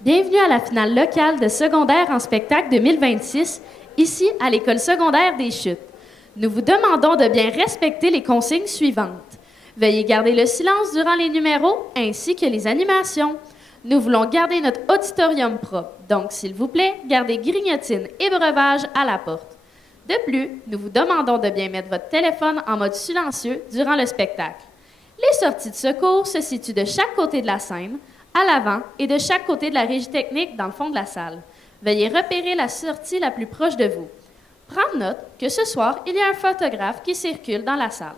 Bienvenue à la finale locale de secondaire en spectacle 2026, ici à l'École secondaire des Chutes. Nous vous demandons de bien respecter les consignes suivantes. Veuillez garder le silence durant les numéros ainsi que les animations. Nous voulons garder notre auditorium propre, donc s'il vous plaît, gardez grignotines et breuvages à la porte. De plus, nous vous demandons de bien mettre votre téléphone en mode silencieux durant le spectacle. Les sorties de secours se situent de chaque côté de la scène, à l'avant et de chaque côté de la régie technique dans le fond de la salle. Veuillez repérer la sortie la plus proche de vous. Prendre note que ce soir, il y a un photographe qui circule dans la salle.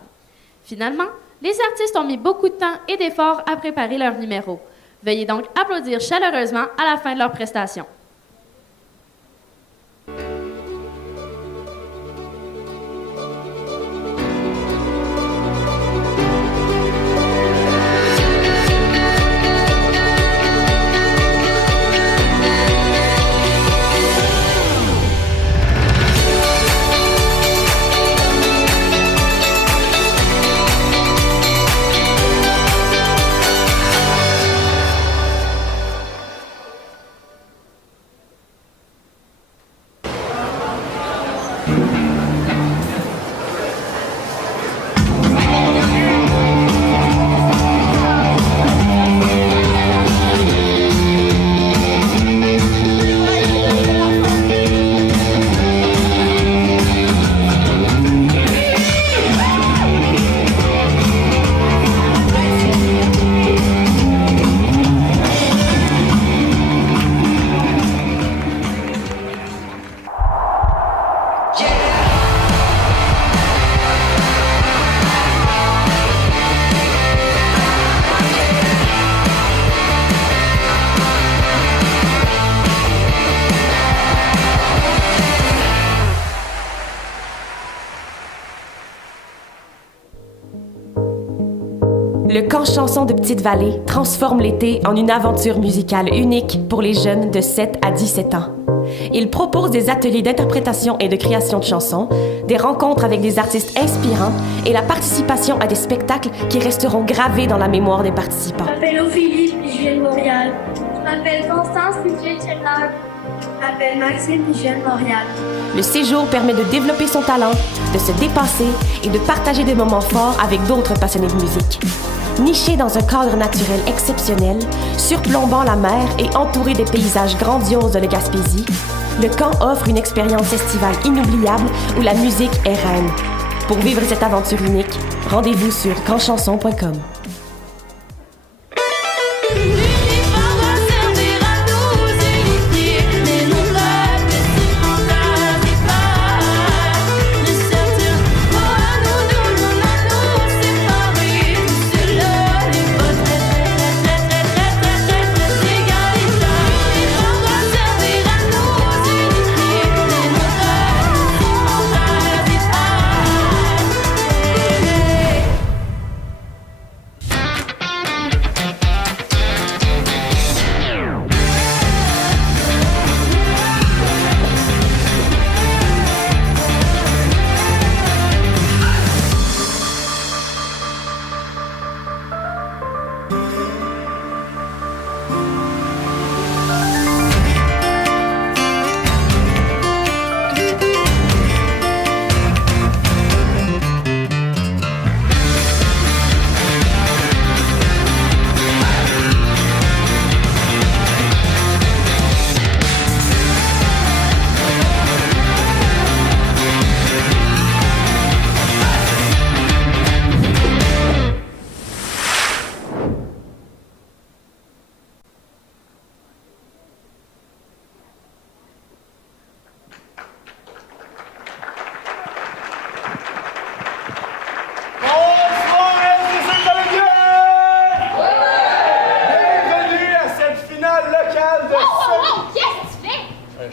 Finalement, les artistes ont mis beaucoup de temps et d'efforts à préparer leur numéro. Veuillez donc applaudir chaleureusement à la fin de leur prestation. Le camp chanson de Petite-Vallée transforme l'été en une aventure musicale unique pour les jeunes de 7 à 17 ans. Il propose des ateliers d'interprétation et de création de chansons, des rencontres avec des artistes inspirants et la participation à des spectacles qui resteront gravés dans la mémoire des participants. Je m'appelle Ophélie, puis je viens de Montréal. Je m'appelle Constance, puis je viens de Châtellerault. Je m'appelle Maxime, puis je viens de Montréal. Le séjour permet de développer son talent, de se dépasser et de partager des moments forts avec d'autres passionnés de musique. Niché dans un cadre naturel exceptionnel, surplombant la mer et entouré des paysages grandioses de la Gaspésie, le camp offre une expérience estivale inoubliable où la musique est reine. Pour vivre cette aventure unique, rendez-vous sur campchanson.com.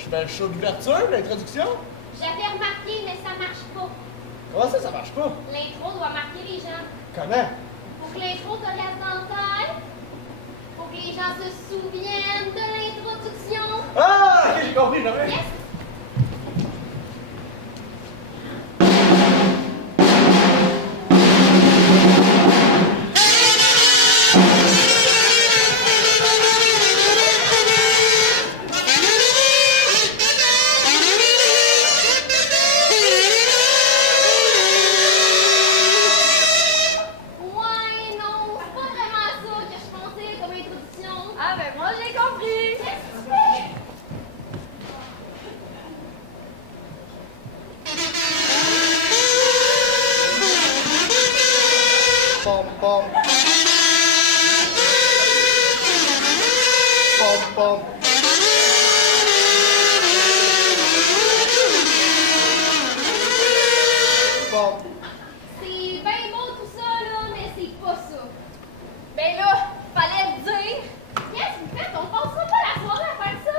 Je fais le show d'ouverture, l'introduction. J'avais remarqué, mais ça marche pas. Comment ça marche pas? L'intro doit marquer les gens. Comment? Pour que l'intro te reste dans le tête. Pour que les gens se souviennent de l'introduction. Ah! Ok, j'ai compris, j'aurais. Yes! bon. C'est bien beau tout ça, là, mais c'est pas ça. Ben là, fallait le dire. Qu'est-ce que vous faites? On passera pas la soirée à faire ça.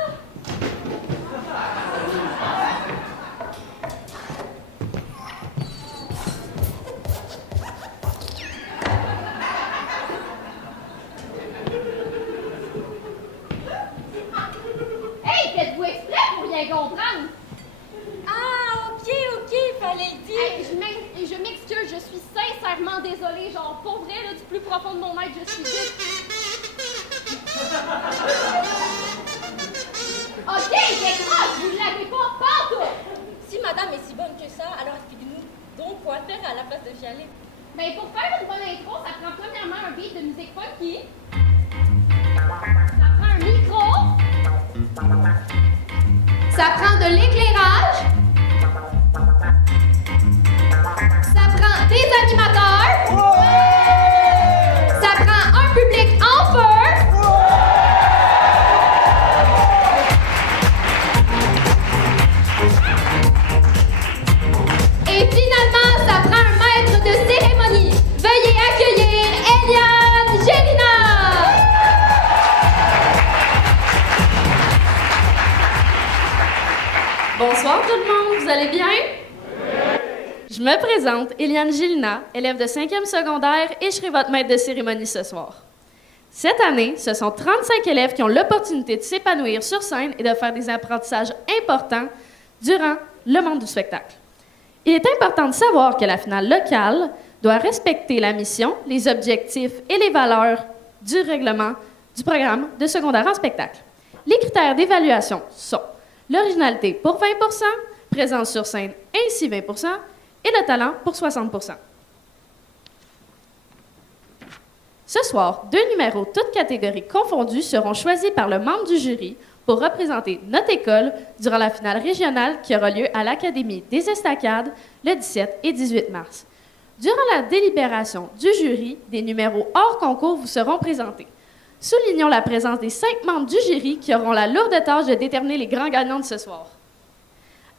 Hey, faites-vous exprès pour rien comprendre. Ah, ok, fallait le dire. Hey, je m'excuse, je suis sincèrement désolée. Genre, pour vrai, là, du plus profond de mon être, je suis Ok, décroche, vous l'avez pas partout. Si madame est si bonne que ça, alors expliquez-nous donc quoi faire à la place de chialer. Ben, pour faire une bonne intro, ça prend premièrement un beat de musique funky. Ça prend un micro. Ça prend de l'éclairage. Ça prend des animateurs. Ça prend un public en feu. Et finalement, ça prend un maître de cérémonie. Veuillez accueillir Eliane Gélina. Bonsoir tout le monde, vous allez bien? Je me présente, Eliane Gélina, élève de 5e secondaire et je serai votre maître de cérémonie ce soir. Cette année, ce sont 35 élèves qui ont l'opportunité de s'épanouir sur scène et de faire des apprentissages importants durant le monde du spectacle. Il est important de savoir que la finale locale doit respecter la mission, les objectifs et les valeurs du règlement du programme de secondaire en spectacle. Les critères d'évaluation sont l'originalité pour 20 %, présence sur scène ainsi 20 % et le talent pour 60 %. Ce soir, 2 numéros, toutes catégories confondues, seront choisis par le membre du jury pour représenter notre école durant la finale régionale qui aura lieu à l'Académie des Estacades le 17 et 18 mars. Durant la délibération du jury, des numéros hors concours vous seront présentés. Soulignons la présence des 5 membres du jury qui auront la lourde tâche de déterminer les grands gagnants de ce soir.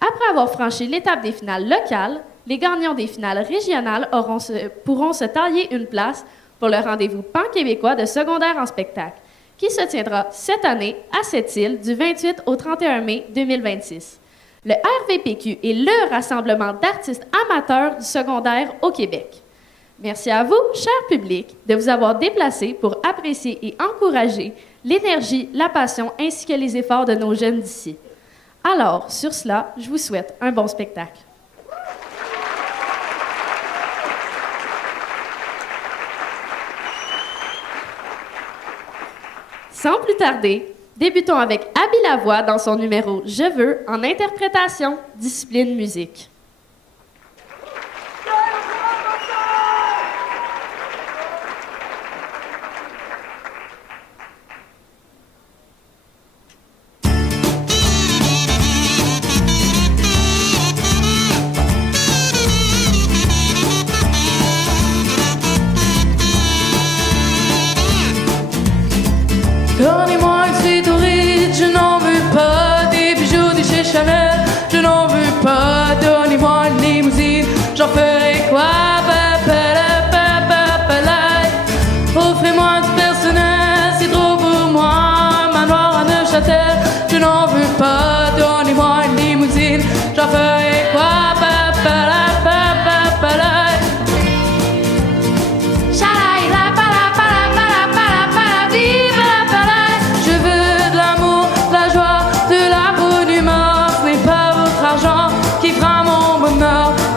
Après avoir franchi l'étape des finales locales, les gagnants des finales régionales pourront se tailler une place pour le rendez-vous pan-québécois de secondaire en spectacle, qui se tiendra cette année à Sept-Îles du 28 au 31 mai 2026. Le RVPQ est le rassemblement d'artistes amateurs du secondaire au Québec. Merci à vous, cher public, de vous avoir déplacés pour apprécier et encourager l'énergie, la passion ainsi que les efforts de nos jeunes d'ici. Alors, sur cela, je vous souhaite un bon spectacle. Sans plus tarder, débutons avec Abby Lavoie dans son numéro « Je veux » en interprétation, discipline musique. Donnez-moi une suite au ride, je n'en veux pas des bijoux de chez Chanel, je n'en veux pas. Donnez-moi une limousine, j'en ferai quoi? Offrez-moi du personnel, c'est trop pour moi. Un manoir à Neuchâtel, je n'en veux pas. Donnez-moi une limousine, j'en ferai quoi?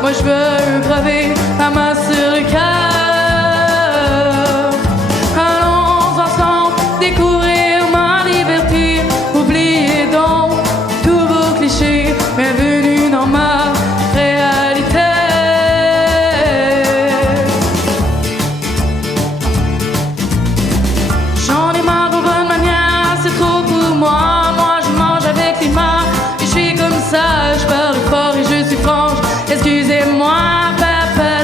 Moi je veux graver la main sur le cœur. Allons ensemble découvrir ma liberté. Oubliez donc tous vos clichés. Bienvenue dans ma réalité. J'en ai marre aux bonnes manières, c'est trop pour moi. Moi je mange avec les mains et je suis comme ça. Je parle fort et je suis franche. Excusez-moi, papa.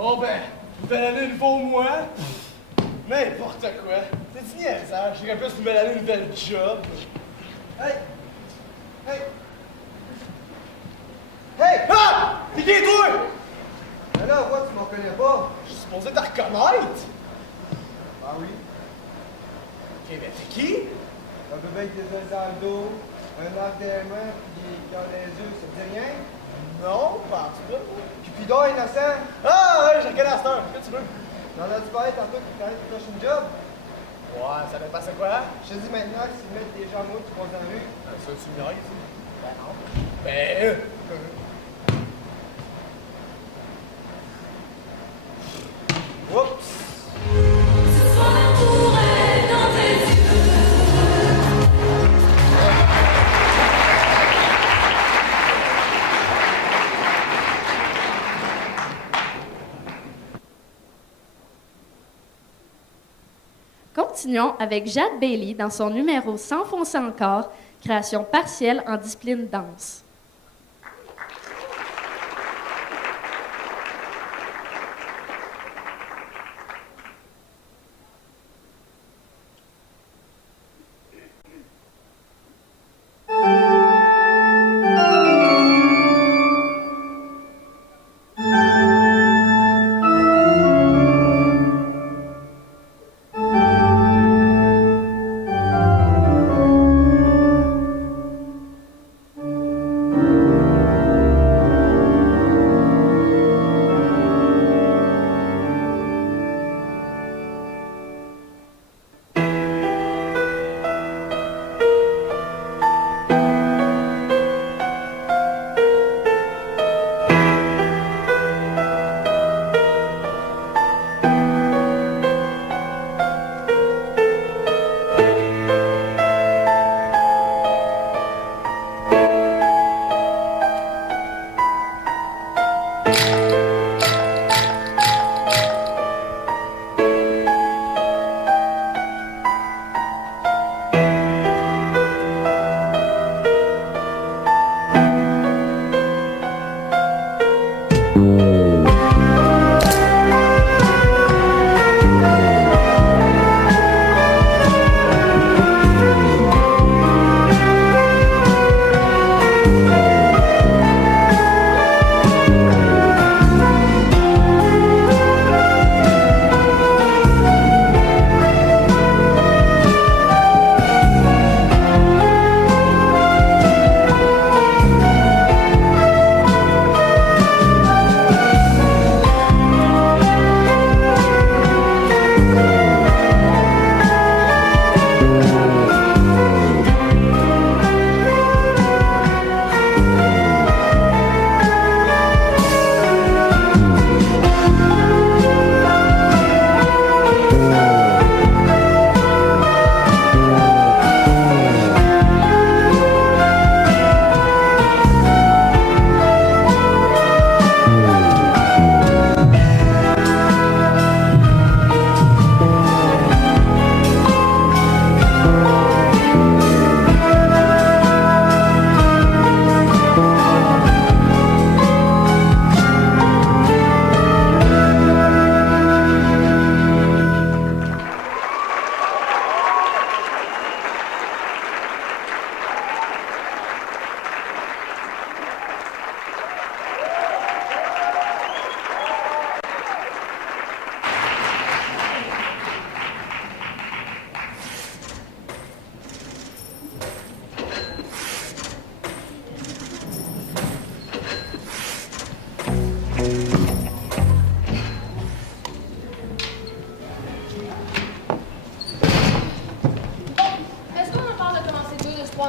Bon ben, nouvelle année, nouveau mois. N'importe quoi. C'est du niaisage. Je dirais plus nouvelle année, nouvelle job. Hey! Hey! Hey! Ah! T'es qui, toi? Mais là, moi, tu m'en connais pas. Je suis supposé te reconnaître. Ah oui? Ok, ben t'es qui? Un bébé avec des yeux dans le dos, un arc des mains, puis des cœurs des yeux, ça te dit rien? Non, pense pas. Cupidon innocent. Ah ouais, je reconnais à cette heure. Qu'est-ce que tu veux? T'en as-tu parlé tantôt qui paraît que tu cherches une job? Ouais, ça dépend c'est quoi? Je te dis maintenant que s'ils mettent des gens moi qui passent dans la rue. Ça, tu me niaises? Ben non. Ben... Oups! Continuons avec Jade Bailey dans son numéro S'enfoncer encore, création partielle en discipline danse.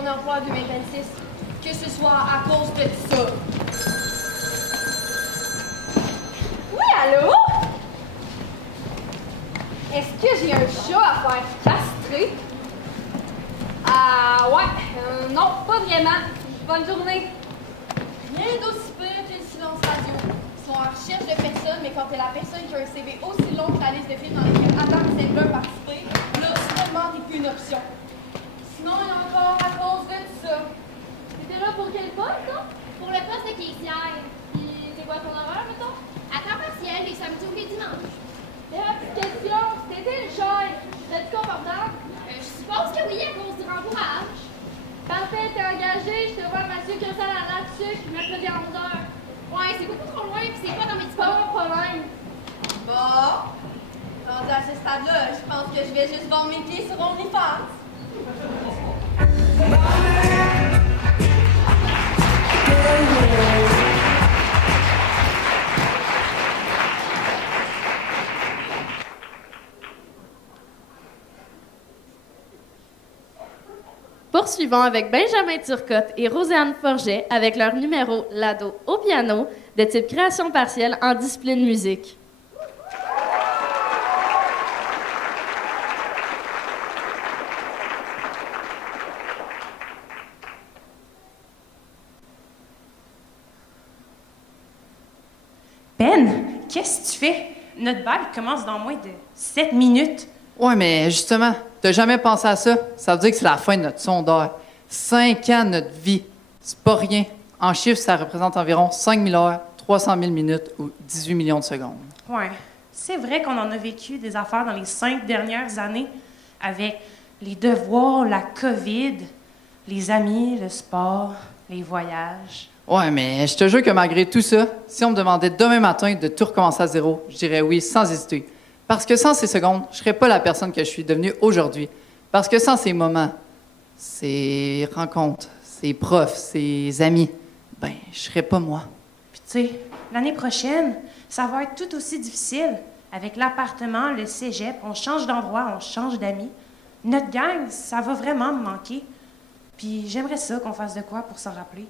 en emploi en 2026, que ce soit à cause de ça. Oui, allô? Est-ce que j'ai un chat à faire castrer? Ah ouais, non, pas vraiment. Bonne journée. Rien d'aussi pire que le silence radio. Ils sont en recherche de personnes, mais quand t'es la personne qui a un CV aussi long que la liste de films dans lesquels Adam Sandler participer, là, seulement t'es plus une option. Sinon, il y a encore à cause de ça. T'étais là pour quel poste, non? Pour le poste de caissière. Puis c'est quoi ton horaire, mettons? À temps partiel. partiel les samedis ou les dimanches. Petite question, c'était le cher. C'est confortable? Je suppose que oui, à cause du rembourrage. Parfait, t'es engagé. Je te vois Mathieu Cressal à la sucre, mercredi à 11h. Ouais, c'est beaucoup trop loin, puis c'est pas dans mes diplômes. Pas mon problème. Bon, rendu à ce stade-là, je pense que je vais juste vendre mes pieds sur OnlyFans. Poursuivons avec Benjamin Turcotte et Roséanne Forget avec leur numéro L'ado au piano de type création partielle en discipline musique. Ben, qu'est-ce que tu fais? Notre bal commence dans moins de 7 minutes. Ouais, mais justement, t'as jamais pensé à ça? Ça veut dire que c'est la fin de notre sondeur. 5 ans de notre vie. C'est pas rien. En chiffres, ça représente environ 5 000 heures, 300 000 minutes ou 18 millions de secondes. Ouais, c'est vrai qu'on en a vécu des affaires dans les 5 dernières années avec les devoirs, la COVID, les amis, le sport, les voyages. Ouais, mais je te jure que malgré tout ça, si on me demandait demain matin de tout recommencer à zéro, je dirais oui sans hésiter. Parce que sans ces secondes, je serais pas la personne que je suis devenue aujourd'hui. Parce que sans ces moments, ces rencontres, ces profs, ces amis, ben, je serais pas moi. Puis tu sais, l'année prochaine, ça va être tout aussi difficile. Avec l'appartement, le cégep, on change d'endroit, on change d'amis. Notre gang, ça va vraiment me manquer. Puis j'aimerais ça qu'on fasse de quoi pour s'en rappeler.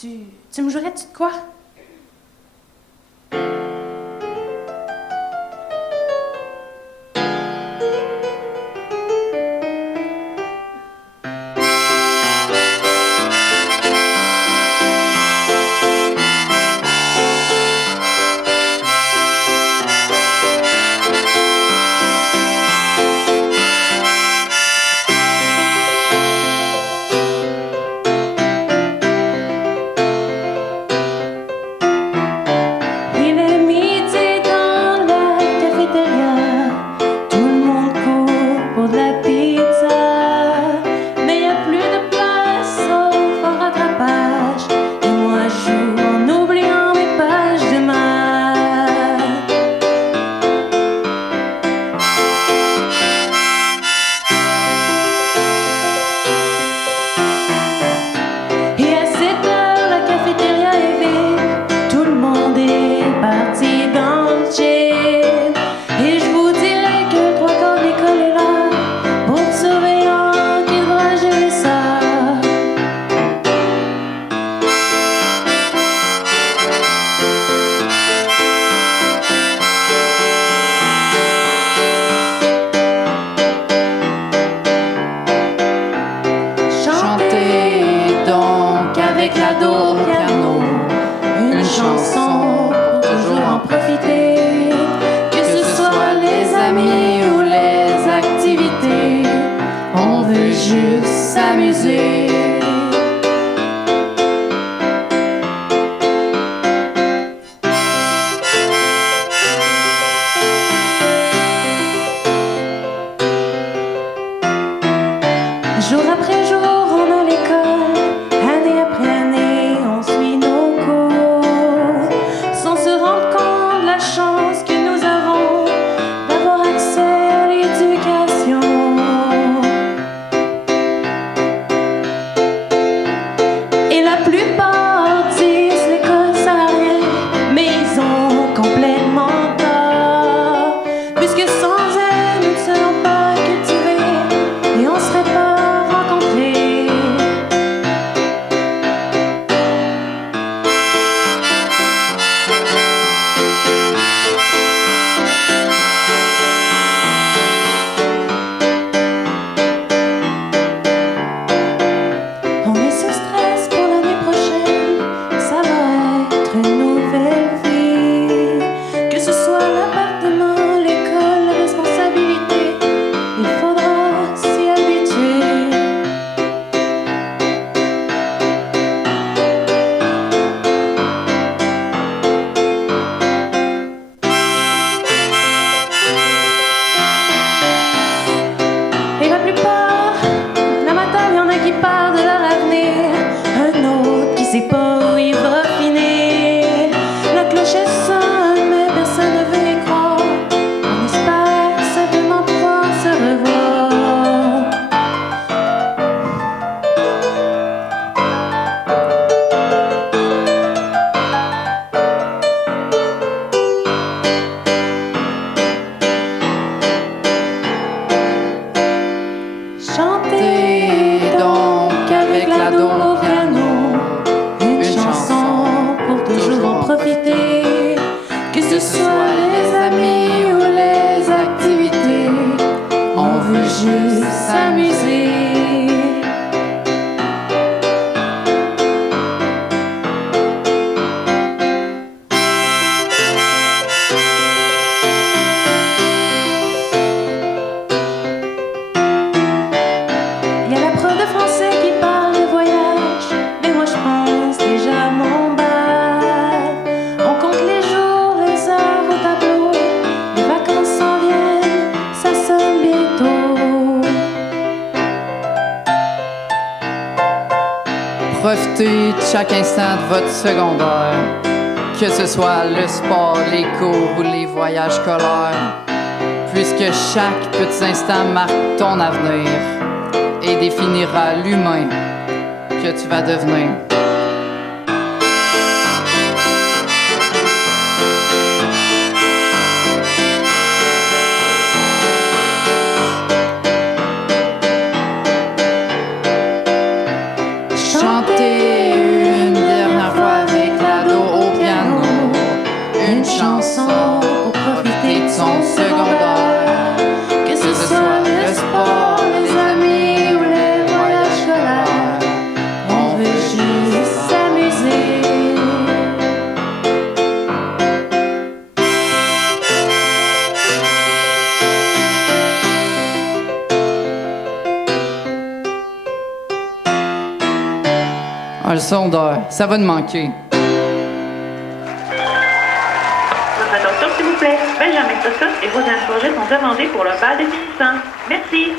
Tu me jouerais-tu de quoi? Puisque sans elle, nous ne serions pas cultivés et on ne serait pas rencontrés. la plupart, la matin, il y en a qui parlent de leur avenir. Un autre qui sait pas où il va finir. La clochette sonne, mais personne ne veut y croire. On espère simplement pouvoir se revoir. Chantez donc avec l'ado au piano une chanson pour toujours en profiter. Que ce soit les amis ou les activités, on veut juste s'amuser. Il y a la prof de français qui parle de voyage, mais moi je pense déjà à mon bal. On compte les jours, les heures au tableau, les vacances s'en viennent, ça sonne bientôt. Profitez de chaque instant de votre secondaire, que ce soit le sport, les cours ou les voyages scolaires, puisque chaque petit instant marque ton avenir et définira l'humain que tu vas devenir. Chantez une dernière fois avec l'ado au piano une chanson pour profiter de son secondaire. Que ce soit le sport, les amis ou les voyages scolaires, on veut juste s'amuser. Le secondaire, ça va nous manquer. Votre attention, s'il vous plaît. Benjamin Sossot et Rosane Forget sont demandés pour le bal des finissants. Merci.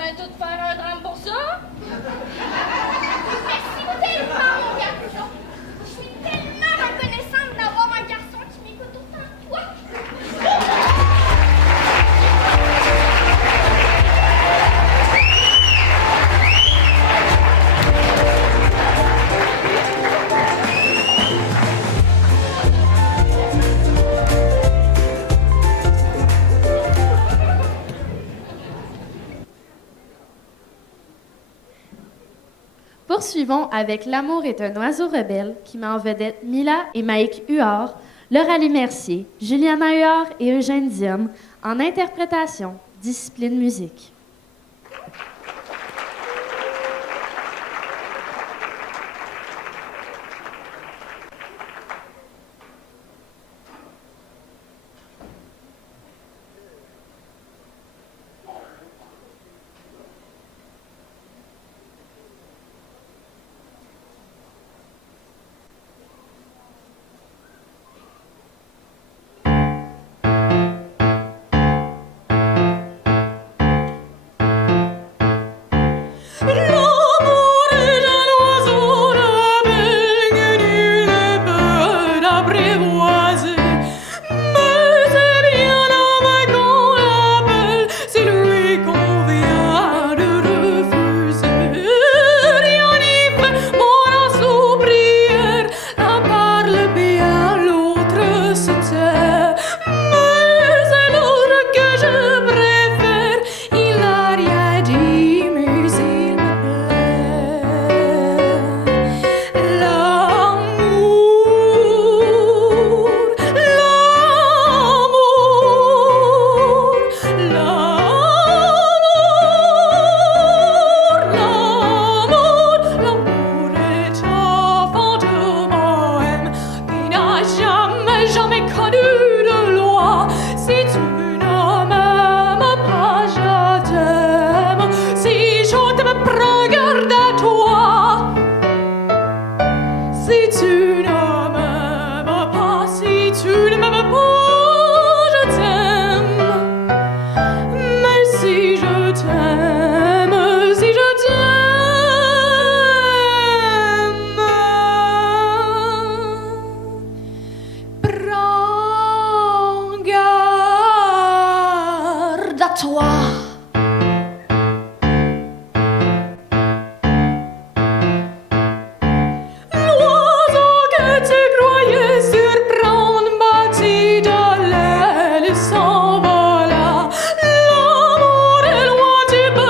besoin de tout faire un drame pour ça. Merci tellement, mon garçon. Je suis tellement reconnaissante d'avoir un garçon qui m'écoute autant que toi. Poursuivons avec L'amour est un oiseau rebelle qui met en vedette Mila et Mike Huard, Lauralie Mercier, Juliana Huard et Eugène Dionne en interprétation, discipline musique. L'amour est loin du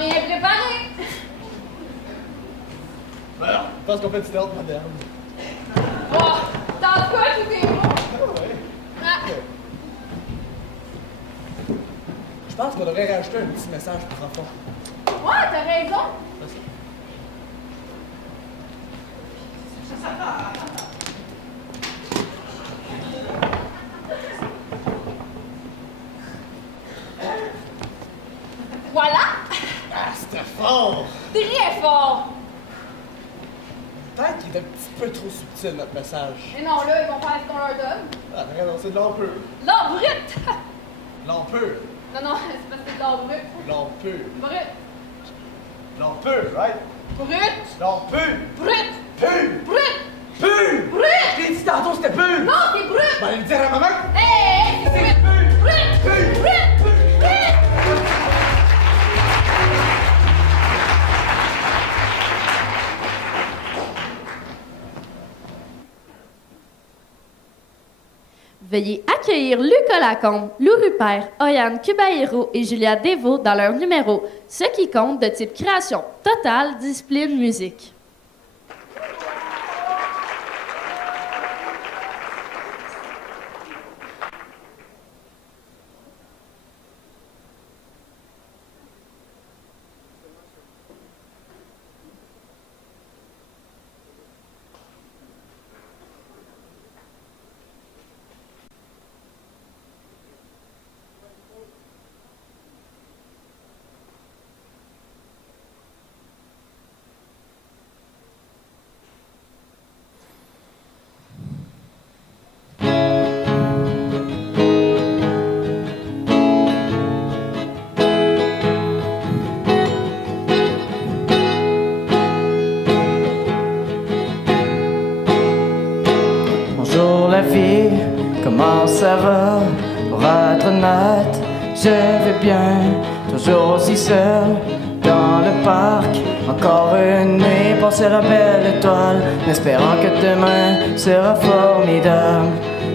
viens préparé. Alors, je pense qu'on fait du théâtre moderne. Oh, t'as quoi, tout est beau? Ah. Je pense qu'on devrait rajouter un petit message plus profond. Ouais, t'as raison. Voilà. Ah, c'était fort! Très fort. Peut-être qu'il est un petit peu trop subtil, notre message. Mais non, là, ils vont faire ce qu'on leur donne. Ah, regarde, c'est de l'or pur. L'or brut. L'or pur. Non, non, c'est parce que c'est de l'or brut. L'or pur. Brut. L'or pur, right? Brut. L'or pur. Brut. Pur. Brut. Pur! Brut. Je t'ai dit tantôt c'était pur! Non, c'est brut. Ben, allez le dire à maman! Hey, c'est brut. Brut. Brut. Brut. Veuillez accueillir Lucas Lacombe, Lou Rupert, Oyane Cubairo et Julia Devaux dans leur numéro « Ce qui compte » de type création totale, discipline, musique. Comment ça va? Pour être honnête, je vais bien, toujours aussi seul dans le parc. Encore une nuit pour ces belle étoile, espérant que demain sera formidable.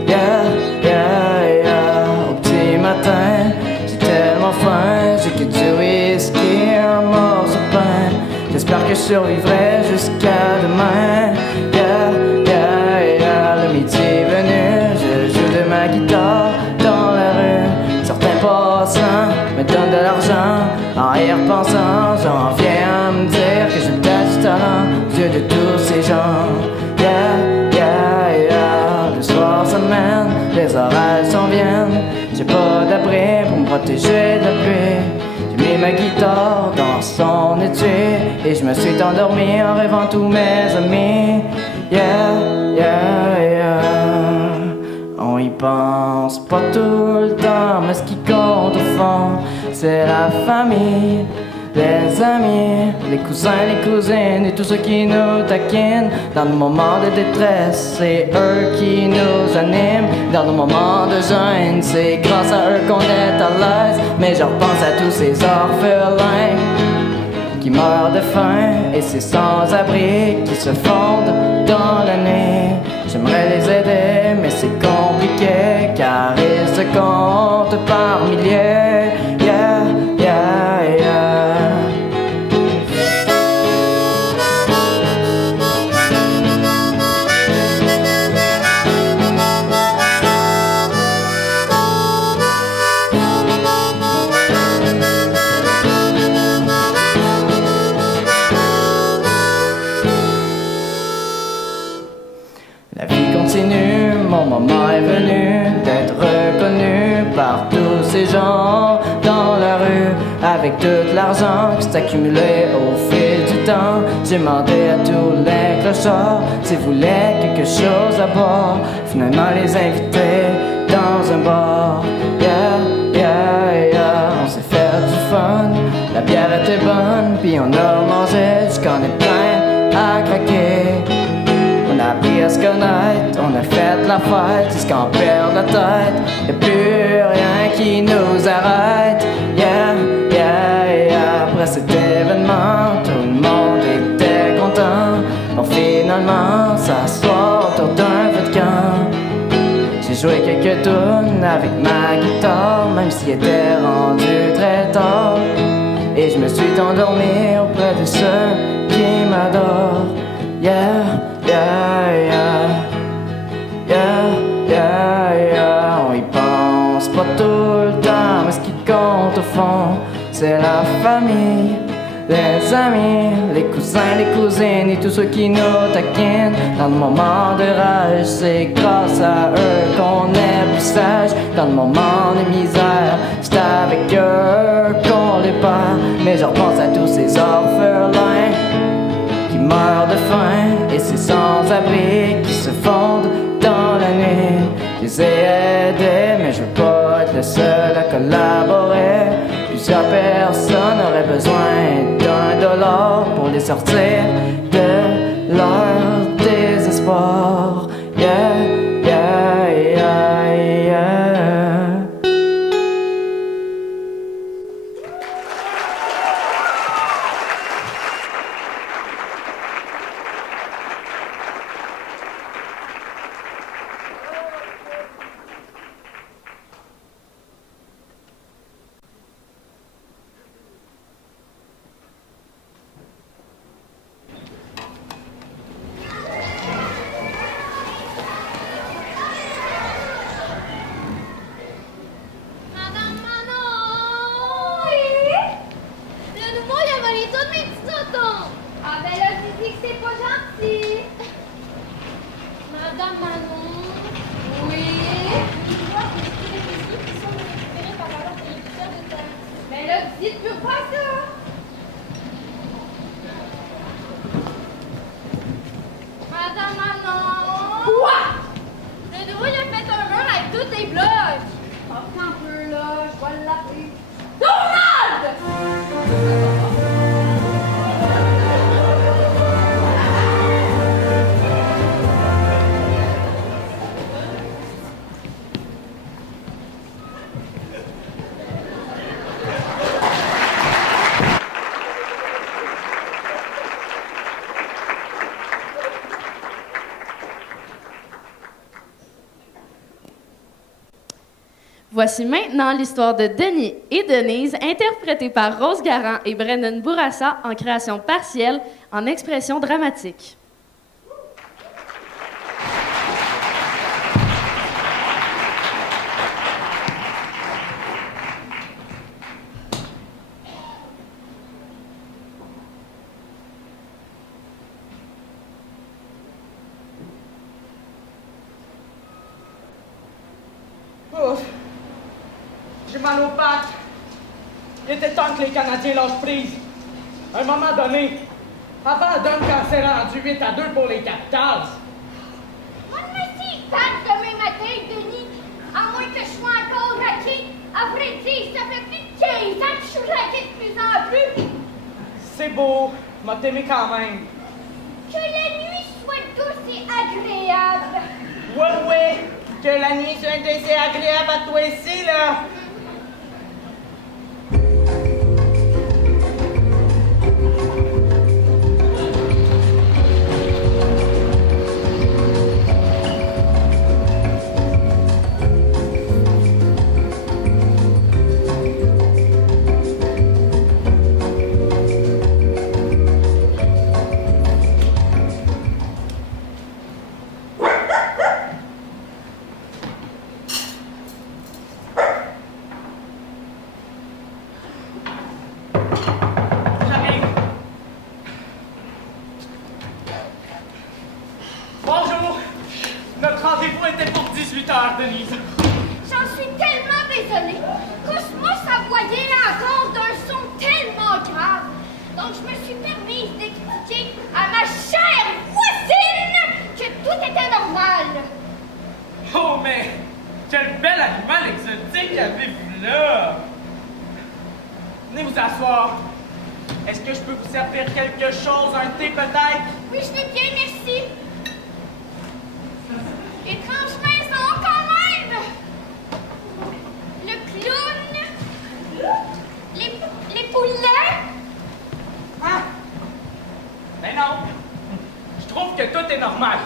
Yeah, yeah, yeah. Au petit matin, j'ai tellement faim, j'ai que du whisky et un morceau de pain. J'espère que je survivrai jusqu'à demain. Yeah, yeah, yeah. Le midi est venu, je joue de ma guitare dans la rue. Certains passants me donnent de l'argent. En y repensant, j'en viens à me dire que j'ai peut-être du talent aux yeux de tous ces gens. Yeah, yeah, yeah. Le soir ça mène, les orages s'en viennent. J'ai pas d'abri pour me protéger de la pluie. J'ai mis ma guitare dans son étui et je me suis endormi en rêvant tous mes amis. Yeah, yeah, yeah. On y pense pas tout le temps, mais ce qui compte au fond, c'est la famille, les amis, les cousins, les cousines et tous ceux qui nous taquinent. Dans nos moments de détresse, c'est eux qui nous animent. Dans nos moments de gêne, c'est grâce à eux qu'on est à l'aise. Mais je repense à tous ces orphelins qui meurent de faim et ces sans-abri qui se fondent dans la nuit. J'aimerais les aider, mais c'est compliqué car ils se comptent par milliers. Yeah, yeah, yeah. La vie continue, mon moment est venu d'être reconnu par tous ces gens dans la rue. Avec tout l'argent qui s'est accumulé au fil du temps, j'ai demandé à tous les clochards s'ils voulaient quelque chose à boire. Finalement les inviter dans un bar. Yeah, yeah, yeah. On s'est fait du fun, la bière était bonne, puis on a mangé jusqu'on est plein à craquer. On a appris à se connaître, on a fait la fête jusqu'à en perdre la tête. Y'a plus rien qui nous arrête. Yeah, yeah, yeah. Après cet événement, tout le monde était content. Bon, finalement, s'asseoir autour d'un feu de camp. J'ai joué quelques tunes avec ma guitare, même s'il était rendu très tard. Et je me suis endormi auprès de ceux qui m'adorent. Yeah, yeah, yeah. Yeah, yeah, yeah. On y pense pas tout le temps, mais ce qui compte au fond, c'est la famille, les amis, les cousins, les cousines et tous ceux qui nous taquinent. Dans le moment de rage, c'est grâce à eux qu'on est plus sage. Dans le moment de misère, c'est avec eux qu'on les perd. Mais je repense à tous ces orphelins qui meurent de faim et ces sans-abri qui se fondent dans la nuit. Je les ai aidés, mais je veux pas être le seul à collaborer. Plusieurs personnes auraient besoin $1 pour les sortir de leur désespoir. Yeah, yeah, yeah, yeah. Madame Manon! Oui? Le nouveau, il a volé tous mes petits tontons! Ah ben là, tu dis que c'est pas gentil! Madame Manon! Oui? Mais là, dites plus pas ça! Madame Manon! Quoi? Le nouveau, il a fait un mur avec tous les blocs! Attends un peu là, je vais l'appeler. Donald! Voici maintenant l'histoire de Denis et Denise, interprétée par Rose Garand et Brendan Bourassa en création partielle, en expression dramatique. Ouf. J'ai mal aux pattes. Il était temps que les Canadiens lâchent prise. À un moment donné, avant Duncan s'est rendu 8-2 pour les Capitals. Moi, je me suis tante demain matin, Denis. À moins que je sois encore raqué. À vrai dire, ça fait plus de 15 ans que je suis raqué de plus en plus. C'est beau, m'a t'aimé quand même. Que la nuit soit douce et agréable. Ouais, que la nuit soit douce et agréable à toi ici, là. Denise. J'en suis tellement désolée. Cosmos aboyait encore d'un son tellement grave. Donc je me suis permise d'expliquer à ma chère voisine que tout était normal. Oh, mais quel bel animal exotique avez-vous là? Venez vous asseoir. Est-ce que je peux vous servir quelque chose, un thé peut-être? Oui, je vais bien, merci. Étrange maison quand même. Le clown. Les poulets. Hein? Ben non. Je trouve que tout est normal.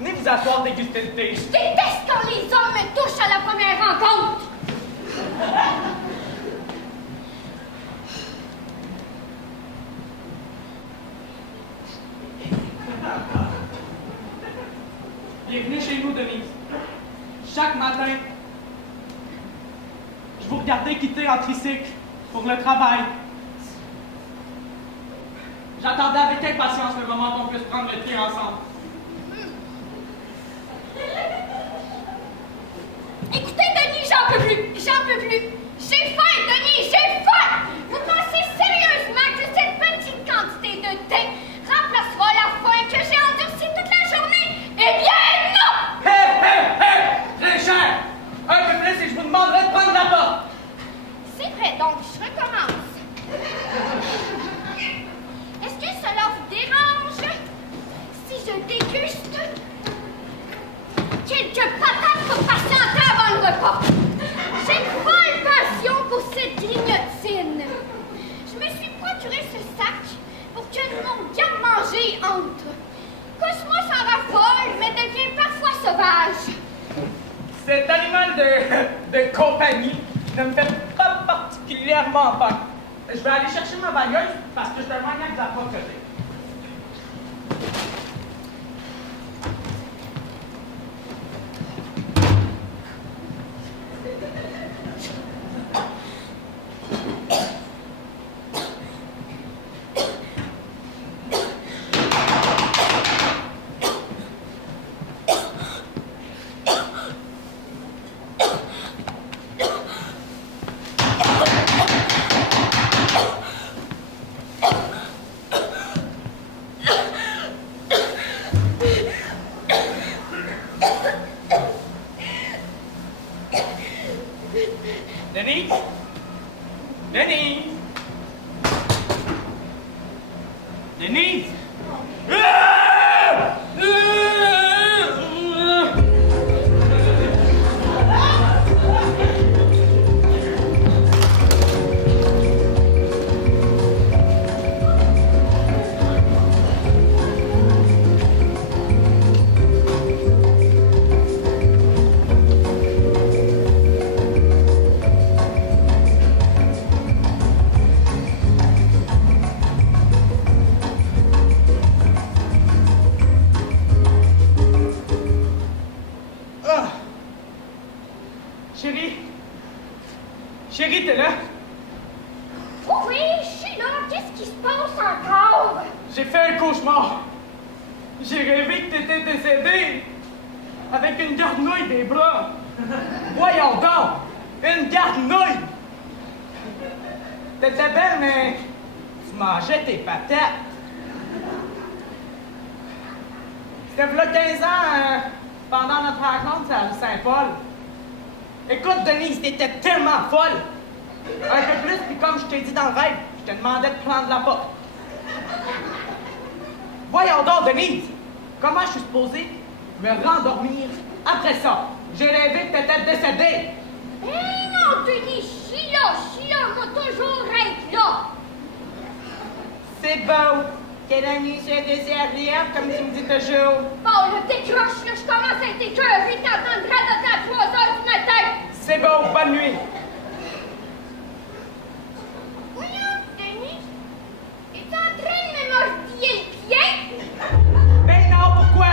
Venez vous asseoir, déguster le thé. Je déteste quand les hommes me touchent à la première rencontre. matin, je vous regardais quitter en tricycle pour le travail. J'attendais avec impatience le moment qu'on puisse prendre le pied ensemble. Écoutez, Denis, j'en peux plus! J'en peux plus! J'ai faim, Denis, j'ai faim! Vous pensez sérieusement que cette petite quantité de thé remplacera la faim que j'ai endurcie toute la journée? Eh bien, non! Hé, hé, hé! Très cher! Un peu plus et je vous demanderai de prendre la porte! C'est vrai, donc je recommence. Est-ce que cela vous dérange si je déguste quelques patates pour patienter avant le repas? J'ai une folle passion pour cette grignotine. Je me suis procuré ce sac pour que mon garde-manger entre. Cosmo s'en raffole, mais devient parfois sauvage. Cet animal de compagnie ne me fait pas particulièrement peur. Je vais aller chercher ma bagueuse parce que je suis un maniaque de la propreté. Denis? Denis? Denis? Chérie? Chérie, t'es là? Oh oui, je suis là. Qu'est-ce qui se passe encore? J'ai fait un cauchemar. J'ai rêvé que t'étais décédé avec une garnouille des bras. Voyons donc! Une garnouille! T'étais belle, mais tu mangeais tes patates. C'était v'là 15 ans, pendant notre rencontre à Saint-Paul. Écoute, Denise, t'étais tellement folle! Un peu plus, puis comme je t'ai dit dans le rêve, je te demandais de prendre la porte. Voyons donc, Denise! Comment je suis supposé me rendormir après ça? J'ai rêvé que t'étais décédée! Eh non, Denis, je suis là, moi toujours être là! C'est beau! Quelle nuit c'est désert comme tu me dis toujours! Bon, le décroche, là, je commence à être écœurée, t'entendras à 3 heures du matin! C'est beau, bonne nuit! Voyons, Denis, es-tu en train de me mordiller le pied? Ben non, pourquoi?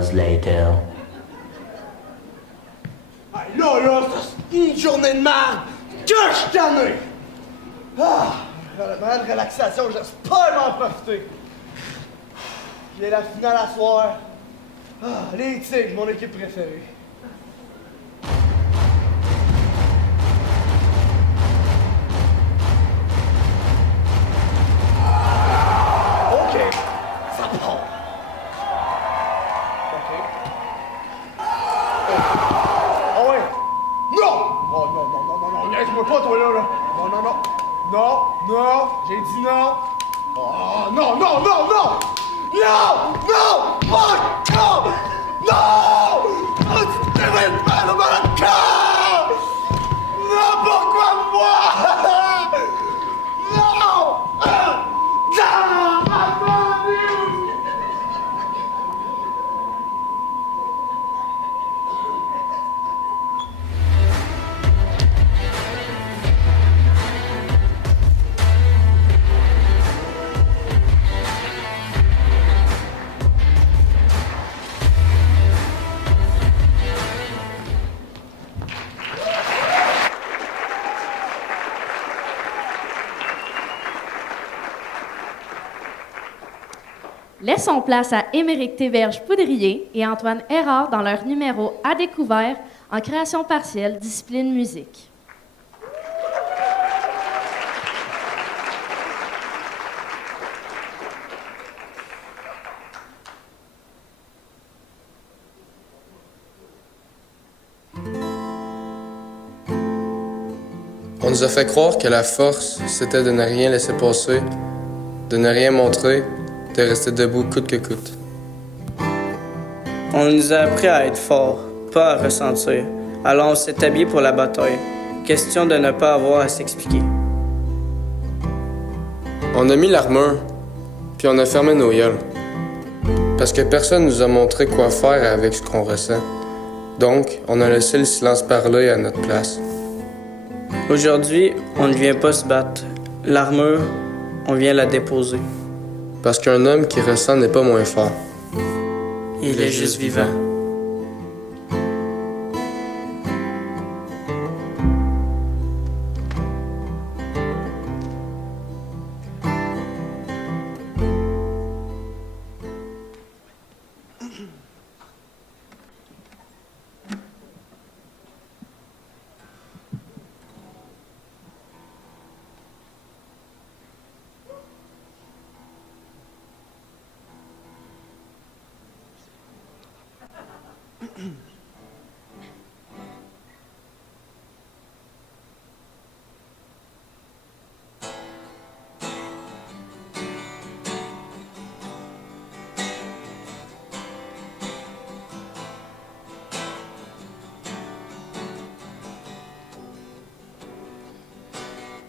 hours later. Hey, là, c'est une journée de merde! Que je tanné! Ah! Le moment de relaxation, j'espère m'en profiter! J'ai la finale à soir. Ah, les Tigres, mon équipe préférée. OK, ça part. OK. Ah ouais! Non! Oh non, niaise-moi pas, toi, là. Non, j'ai dit non. Oh, non! Non! Fuck! Non! Oh, tu t'es pas le malade! Non, pourquoi moi? Non! Laissons place à Émeric Théberge-Poudrier et Antoine Erard dans leur numéro À découvert en création partielle, discipline musique. On nous a fait croire que la force, c'était de ne rien laisser passer, de ne rien montrer, de rester debout coûte que coûte. On nous a appris à être forts, pas à ressentir. Alors on s'est habillé pour la bataille. Question de ne pas avoir à s'expliquer. On a mis l'armure, puis on a fermé nos gueules. Parce que personne nous a montré quoi faire avec ce qu'on ressent. Donc, on a laissé le silence parler à notre place. Aujourd'hui, on ne vient pas se battre. L'armure, on vient la déposer. Parce qu'un homme qui ressent n'est pas moins fort. Il est juste vivant.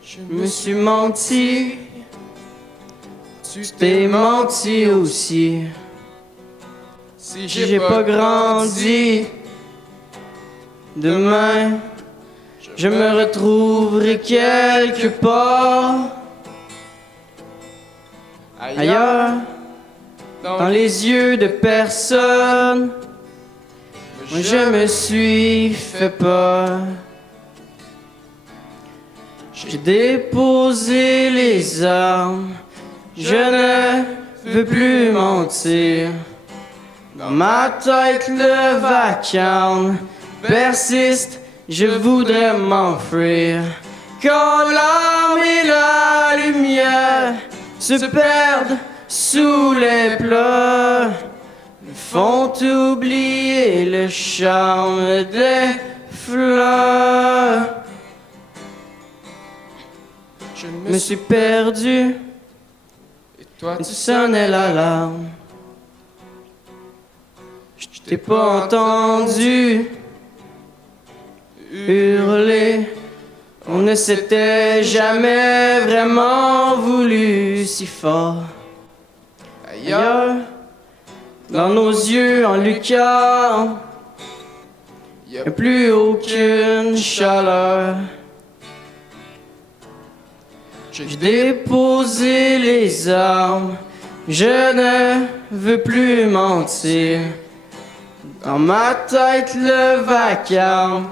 Je me suis menti, tu t'es menti aussi. Si j'ai pas grandi, demain, je me retrouverai quelque part ailleurs, dans les yeux de personne. Moi, je me suis fait peur. J'ai déposé les armes, je ne veux plus mentir. Dans ma tête, le vacarme persiste, je voudrais m'enfuir. Quand l'âme et la lumière se perdent sous les pleurs, me font oublier le charme des fleurs. Je me suis perdu, et toi tu sonnais l'alarme. Je t'ai pas entendu hurler, on ne s'était jamais vraiment voulu si fort. Ailleurs, dans nos yeux en lucarne, y'a plus aucune chaleur. J'ai déposé les armes, je ne veux plus mentir. Dans ma tête, le vacarme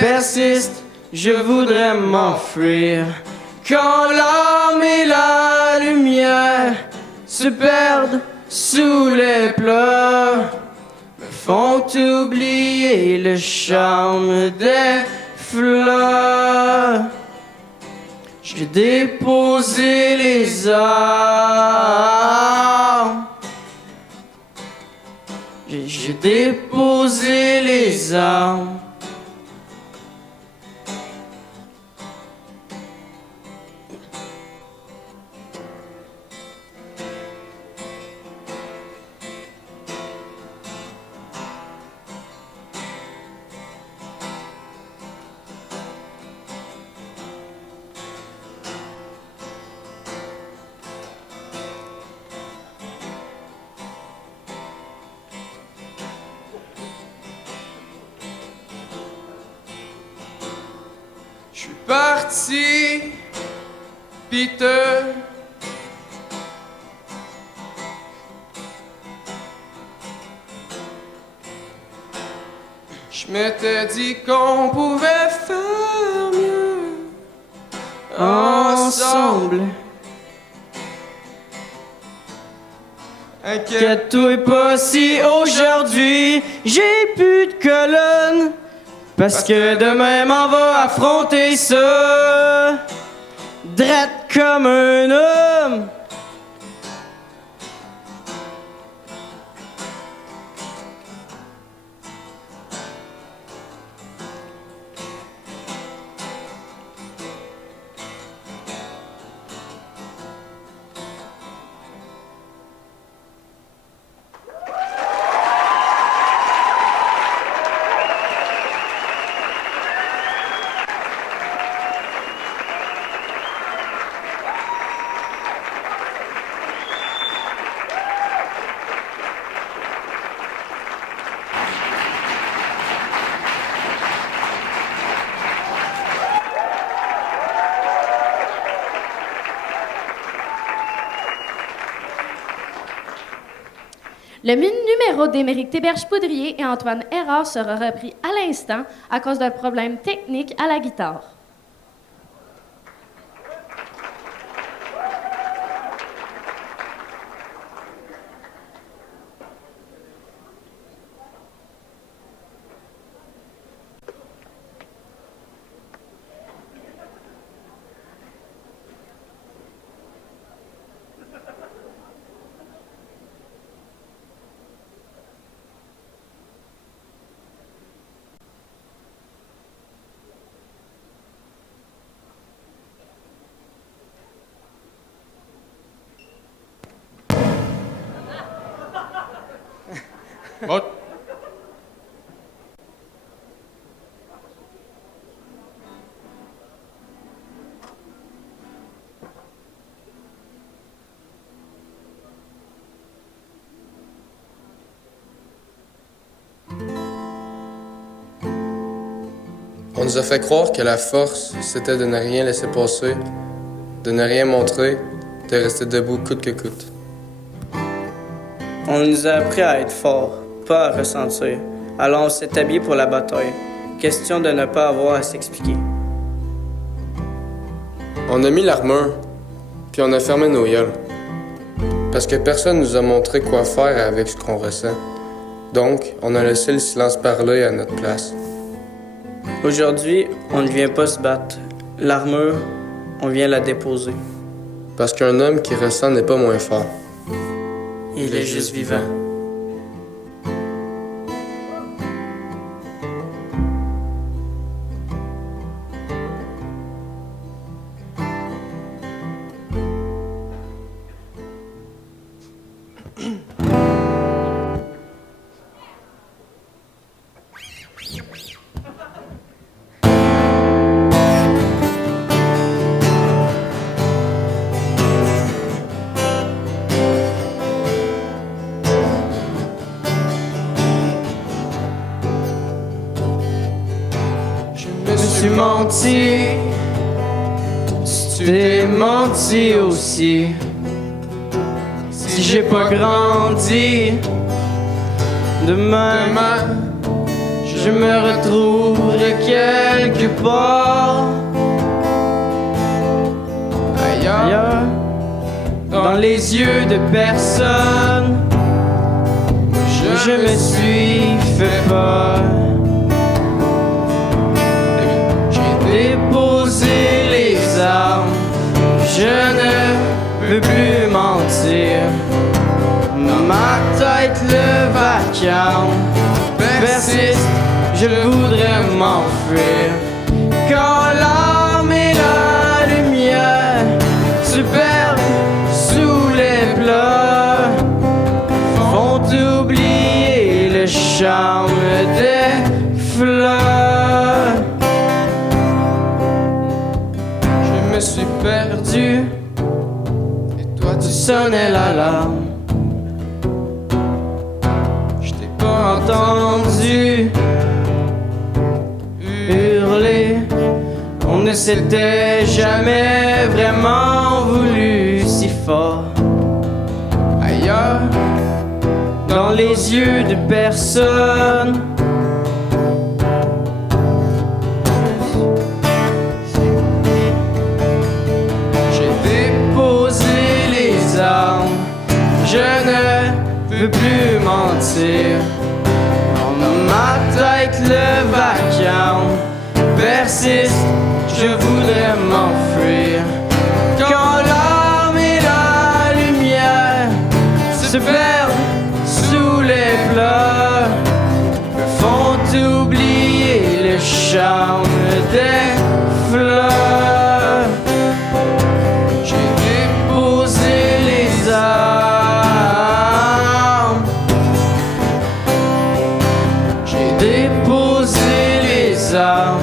persiste, je voudrais m'enfuir. Quand l'âme et la lumière se perdent sous les pleurs, me font oublier le charme des fleurs. J'ai déposé les armes. J'ai déposé les armes. Je suis parti, Peter. Je m'étais dit qu'on pouvait faire mieux ensemble. Inquiète-toi pas si aujourd'hui j'ai plus de colonne. Parce que demain m'en va affronter ça, drette comme un homme. Le numéro d'Émeric Théberge-Poudrier et Antoine Hérard sera repris à l'instant à cause d'un problème technique à la guitare. Bon. On nous a fait croire que la force, c'était de ne rien laisser passer, de ne rien montrer, de rester debout coûte que coûte. On nous a appris à être forts, pas à ressentir. Alors on s'est habillé pour la bataille. Question de ne pas avoir à s'expliquer. On a mis l'armure, puis on a fermé nos gueules. Parce que personne nous a montré quoi faire avec ce qu'on ressent. Donc, on a laissé le silence parler à notre place. Aujourd'hui, on ne vient pas se battre. L'armure, on vient la déposer. Parce qu'un homme qui ressent n'est pas moins fort. Il est juste vivant. Tu menti, tu t'es menti aussi. Si j'ai pas grandi Demain, je me retrouverai quelque part ailleurs, dans les yeux de personne. Je me suis fait peur. J'ai déposé les armes. Je ne veux plus mentir. Dans ma tête, le vacarme persiste. Je voudrais m'enfuir. Quand l'âme et la lumière se perdent sous les plats, font oublier le charme des fleurs. Je me suis perdu et toi tu sonnais l'alarme. Je t'ai pas entendu hurler. On ne s'était jamais vraiment voulu si fort ailleurs, dans les yeux de personne. J'ai déposé les armes. Je ne veux plus mentir. Dans ma tête, le vacarme persiste. Je voudrais m'enfuir. Quand l'âme et la lumière se perdent sous les plats, me font oublier le charme des fleurs. J'ai déposé les armes. J'ai déposé les armes.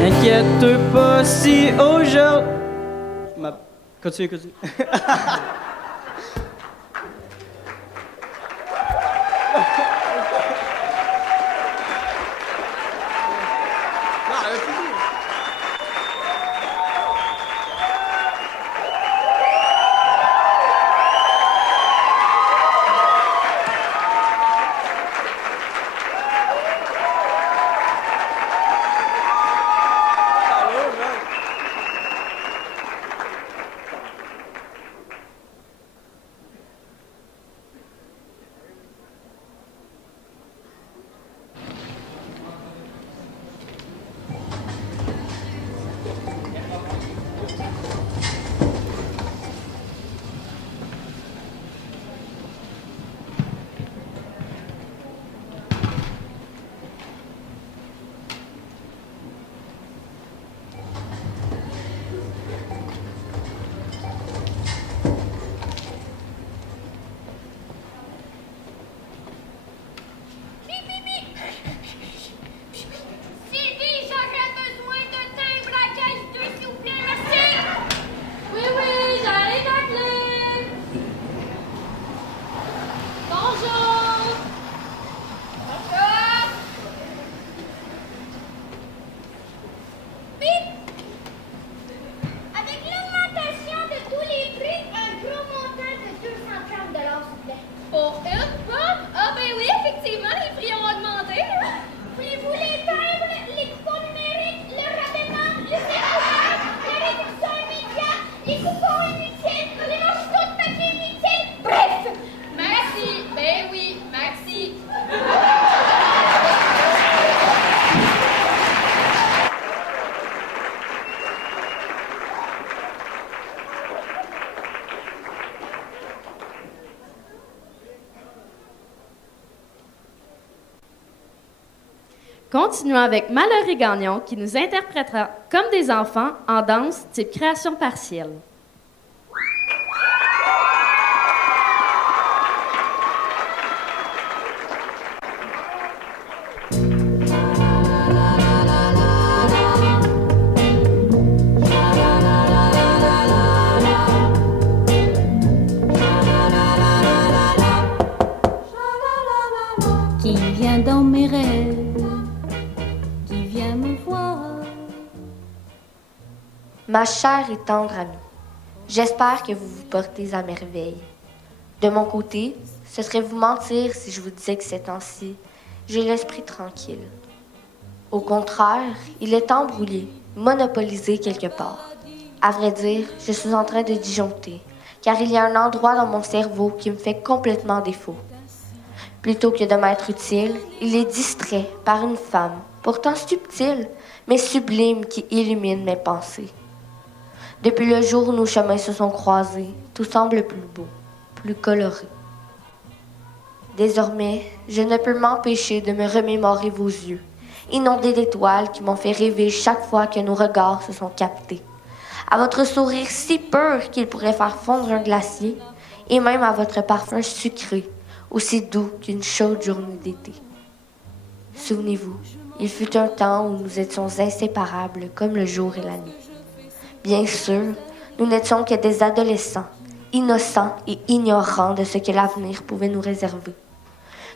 N'inquiète pas si aujourd'hui... Continue. Continuons avec Mallory Gagnon qui nous interprétera comme des enfants en danse type création partielle. Qui vient dans mes rêves, qui vient me voir. Ma chère et tendre amie, j'espère que vous vous portez à merveille. De mon côté, ce serait vous mentir si je vous disais que ces temps-ci, j'ai l'esprit tranquille. Au contraire, il est embrouillé, monopolisé quelque part. À vrai dire, je suis en train de disjoncter, car il y a un endroit dans mon cerveau qui me fait complètement défaut. Plutôt que de m'être utile, il est distrait par une femme, pourtant subtile, mais sublime, qui illumine mes pensées. Depuis le jour où nos chemins se sont croisés, tout semble plus beau, plus coloré. Désormais, je ne peux m'empêcher de me remémorer vos yeux, inondés d'étoiles qui m'ont fait rêver chaque fois que nos regards se sont captés. À votre sourire si pur qu'il pourrait faire fondre un glacier, et même à votre parfum sucré, aussi doux qu'une chaude journée d'été. Souvenez-vous, il fut un temps où nous étions inséparables comme le jour et la nuit. Bien sûr, nous n'étions que des adolescents, innocents et ignorants de ce que l'avenir pouvait nous réserver.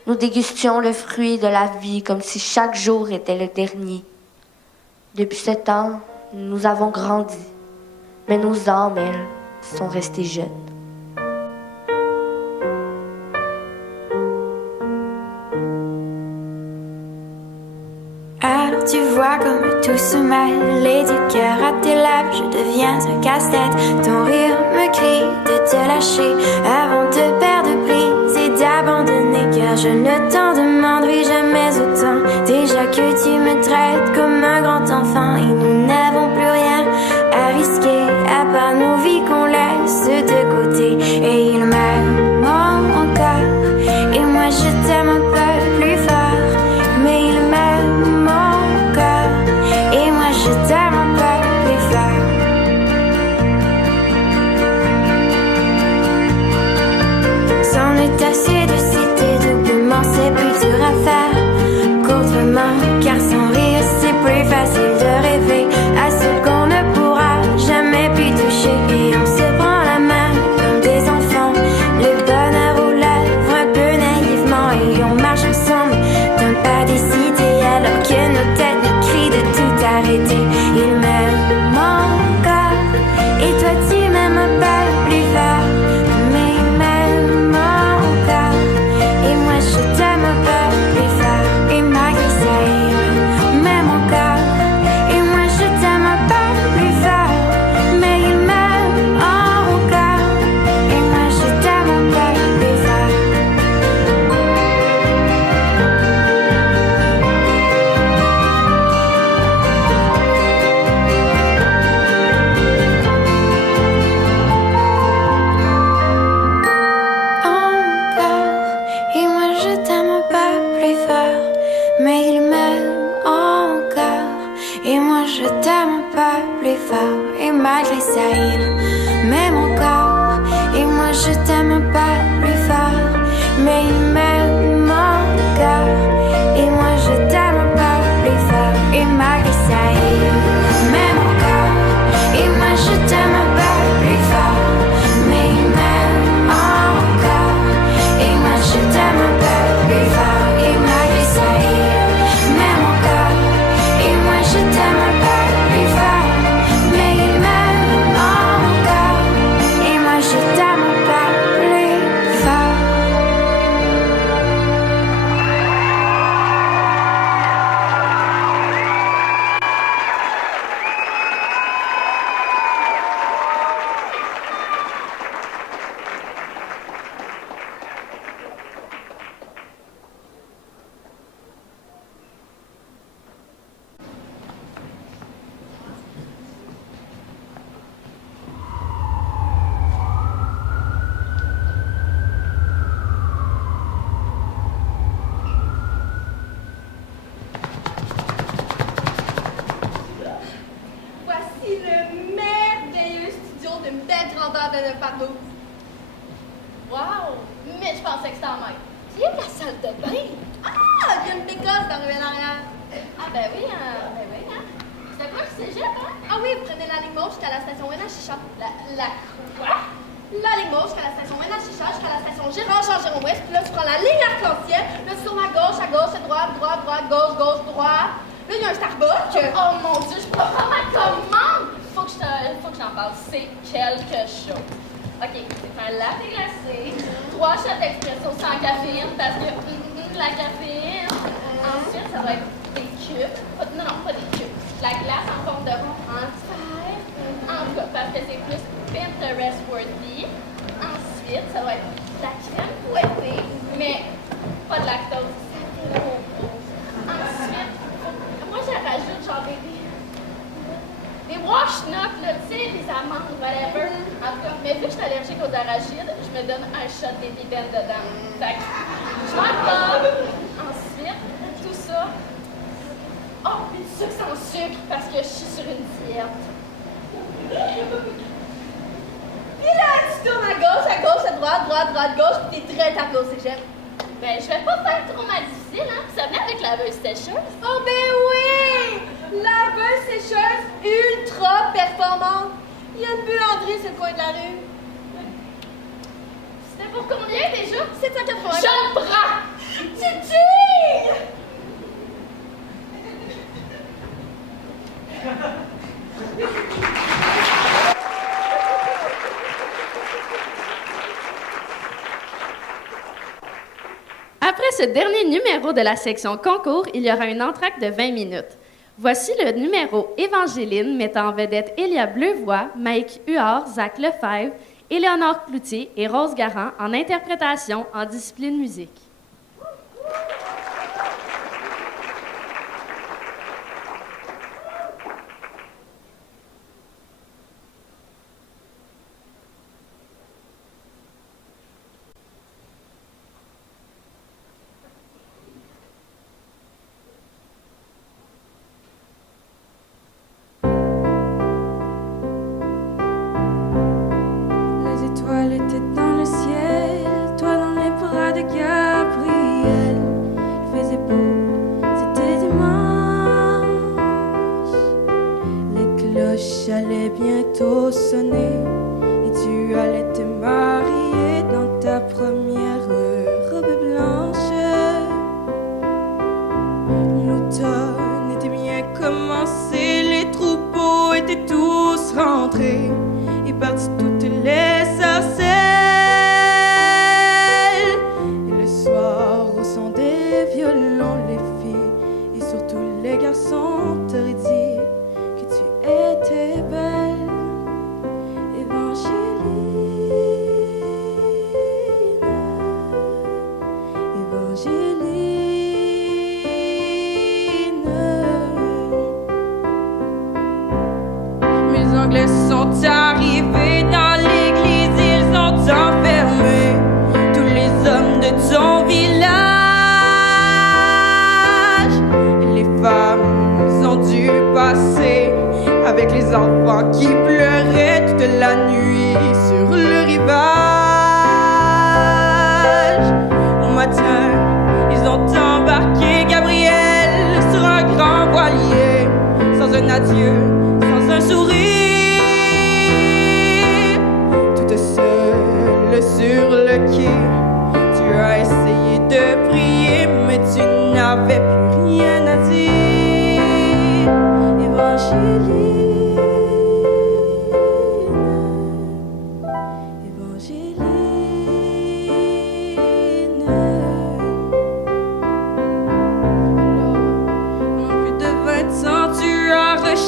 Nous dégustions le fruit de la vie comme si chaque jour était le dernier. Depuis ce temps, nous avons grandi, mais nos âmes, elles, sont restées jeunes. Alors tu vois comme tout se mêle et du cœur à tes lèvres je deviens un casse-tête. Ton rire me crie de te lâcher avant de perdre prise et d'abandonner, car je ne t'en demanderai jamais autant. Déjà que tu me traites comme un grand enfant et nous n'avons plus rien à risquer à part nos vies qu'on laisse de côté. Et il m'aime encore et moi je t'aime un peu plus fort, mais il m'aime encore et moi je t'aime un peu plus fort. C'en est assez de citer doublement, c'est plus dur à faire qu'autrement, car sans rire c'est plus facile de rêver à ce qu'on ne pourra jamais plus toucher. Et on se prend la main 9 par 12. Wow! Mais je pensais que c'était en maître. Qui est la salle de bain? Ah! Il y a une bécosse dans le rue en arrière. Ah ben oui, hein? C'était quoi le cégep, hein? Ah oui, vous prenez la ligne mauve jusqu'à la station Wenatchicha. La quoi? La ligne mauve jusqu'à la station Wenatchicha, jusqu'à la station Jean-Jérôme-Ouest, puis là, tu prends la ligne arc-en-ciel, là, tu tournes à gauche, droite, gauche, droite. Là, il y a un Starbucks. Oh mon Dieu, je prends pas ma commande! Faut que j'en parle. C'est quelque chose. OK, c'est un latte glacé, 3 shots d'expresso sans caféine, parce que la caféine. Ensuite, ça va être des cubes. Non, pas des cubes. La glace en forme de rond en sphère. En tout cas, parce que c'est plus Pinterest-worthy. Ensuite, ça va être de la crème fouettée, mais pas de lactose. Ça fait trop gros. Ensuite, moi, je rajoute genre des wash-nuts, là, tu sais, des amandes, whatever. En tout cas, mais vu que je suis allergique aux arachides, je me donne un shot d'épipène dedans. Fait que je m'englobe. Ensuite, tout ça. Oh, puis du sucre sans sucre, parce que je suis sur une diète. Puis là, tu tournes à droite, gauche, puis t'es très tapé au cégep. Ben, je vais pas faire trop mal difficile, hein? Ça vient avec la laveuse sécheuse. Oh, ben oui! Laveuse sécheuse ultra performante. Il y a une buanderie sur le coin de la rue. C'était pour combien déjà? 780. Je le prends! Titi! Après ce dernier numéro de la section concours, il y aura une entracte de 20 minutes. Voici le numéro Évangéline mettant en vedette Elia Bleuvoix, Mike Huard, Zach Lefebvre, Éléonore Cloutier et Rose Garand en interprétation en discipline musique. Allait bientôt sonner et tu allais te marier dans ta première robe blanche. L'automne était bien commencé, les troupeaux étaient tous rentrés et partis toutes les sarcelles. Et le soir, au son des violons, les filles et surtout les garçons t'auraient dit était belle, Évangéline, Évangéline. Mes Anglais sont arrivés dans l'église, ils ont enfermé tous les hommes de ton village. Les femmes ont dû passer avec les enfants qui pleuraient toute la nuit sur le rivage. Au matin, ils ont embarqué Gabriel sur un grand voilier, sans un adieu, sans un sourire. Toute seule sur le quai, tu as essayé de prier, mais tu n'avais plus rien à dire. Évangéline.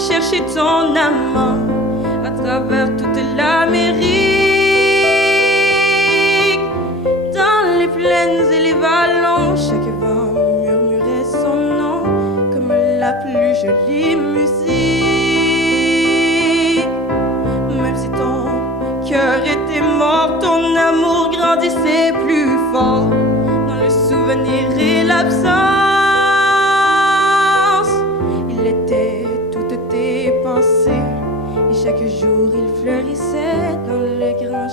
Chercher ton amant à travers toute l'Amérique, dans les plaines et les vallons, chaque vent murmurait son nom comme la plus jolie musique. Même si ton cœur était mort, ton amour grandissait plus fort dans le souvenir et l'absence. Il était et chaque jour il fleurissait dans le grand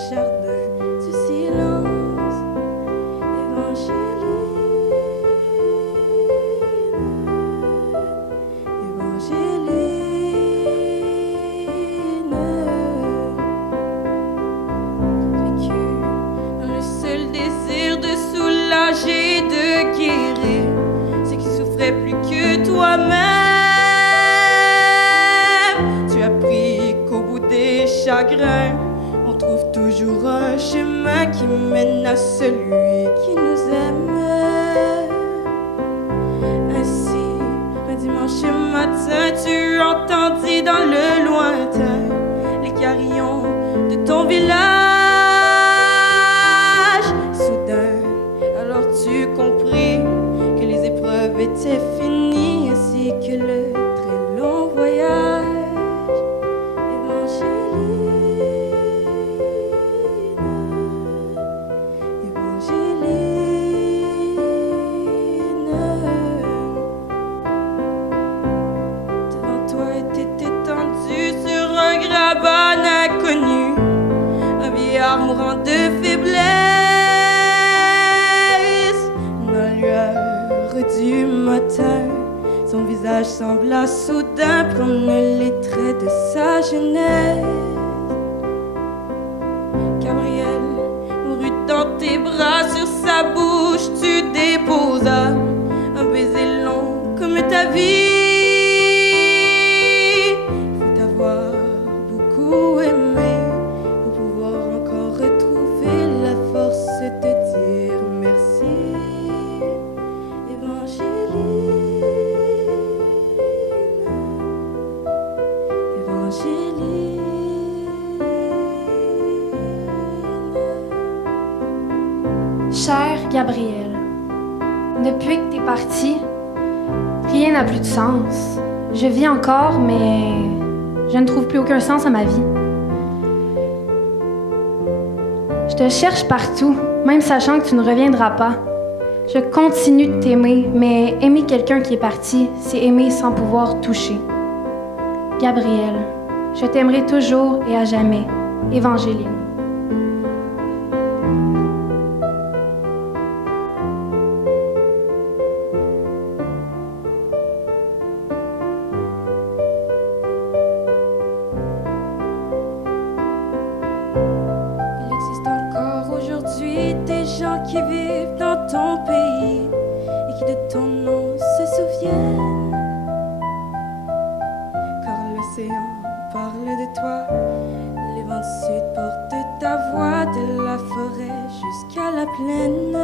toi-même. Tu as appris qu'au bout des chagrins, on trouve toujours un chemin qui mène à celui qui nous aime. Ainsi, un dimanche matin, tu entendis dans le lointain les carillons de ton village. Soudain, alors tu compris que les épreuves étaient finies, ainsi que le très long voyage. Mourant de faiblesse, dans la lueur du matin, son visage sembla soudain prendre les traits de sa jeunesse. Gabriel mourut dans tes bras, sur sa bouche tu déposas un baiser long comme ta vie. Il faut t'avoir beaucoup aimé de dire merci, Évangéline, Évangéline. Cher Gabriel, depuis que t'es parti, rien n'a plus de sens. Je vis encore, mais je ne trouve plus aucun sens à ma vie. Je te cherche partout, même sachant que tu ne reviendras pas. Je continue de t'aimer, mais aimer quelqu'un qui est parti, c'est aimer sans pouvoir toucher. Gabriel, je t'aimerai toujours et à jamais. Évangéline. Qui vivent dans ton pays et qui de ton nom se souviennent. Car l'océan parle de toi, les vents du sud portent ta voix, de la forêt jusqu'à la plaine.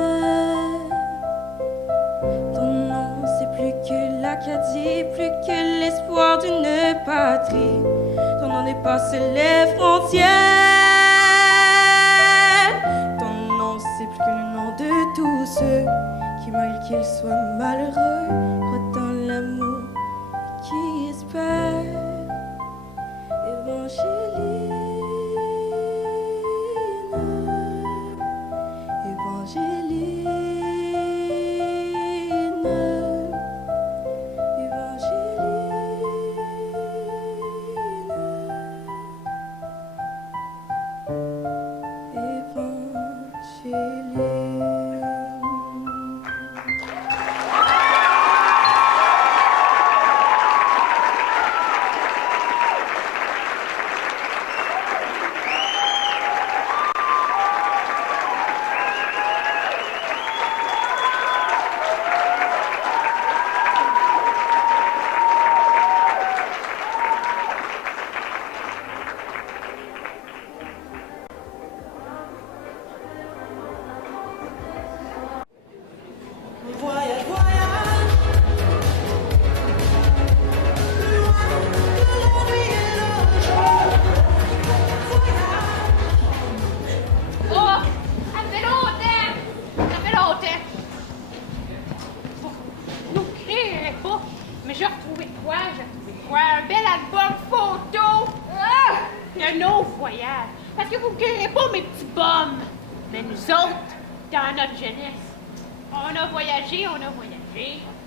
Ton nom c'est plus que l'Acadie, plus que l'espoir d'une patrie. Ton nom dépasse les frontières. C'est plus que le nom de tous ceux qui, malgré qu'ils soient malheureux, croient dans l'amour qui espère. Évangéline, Évangéline,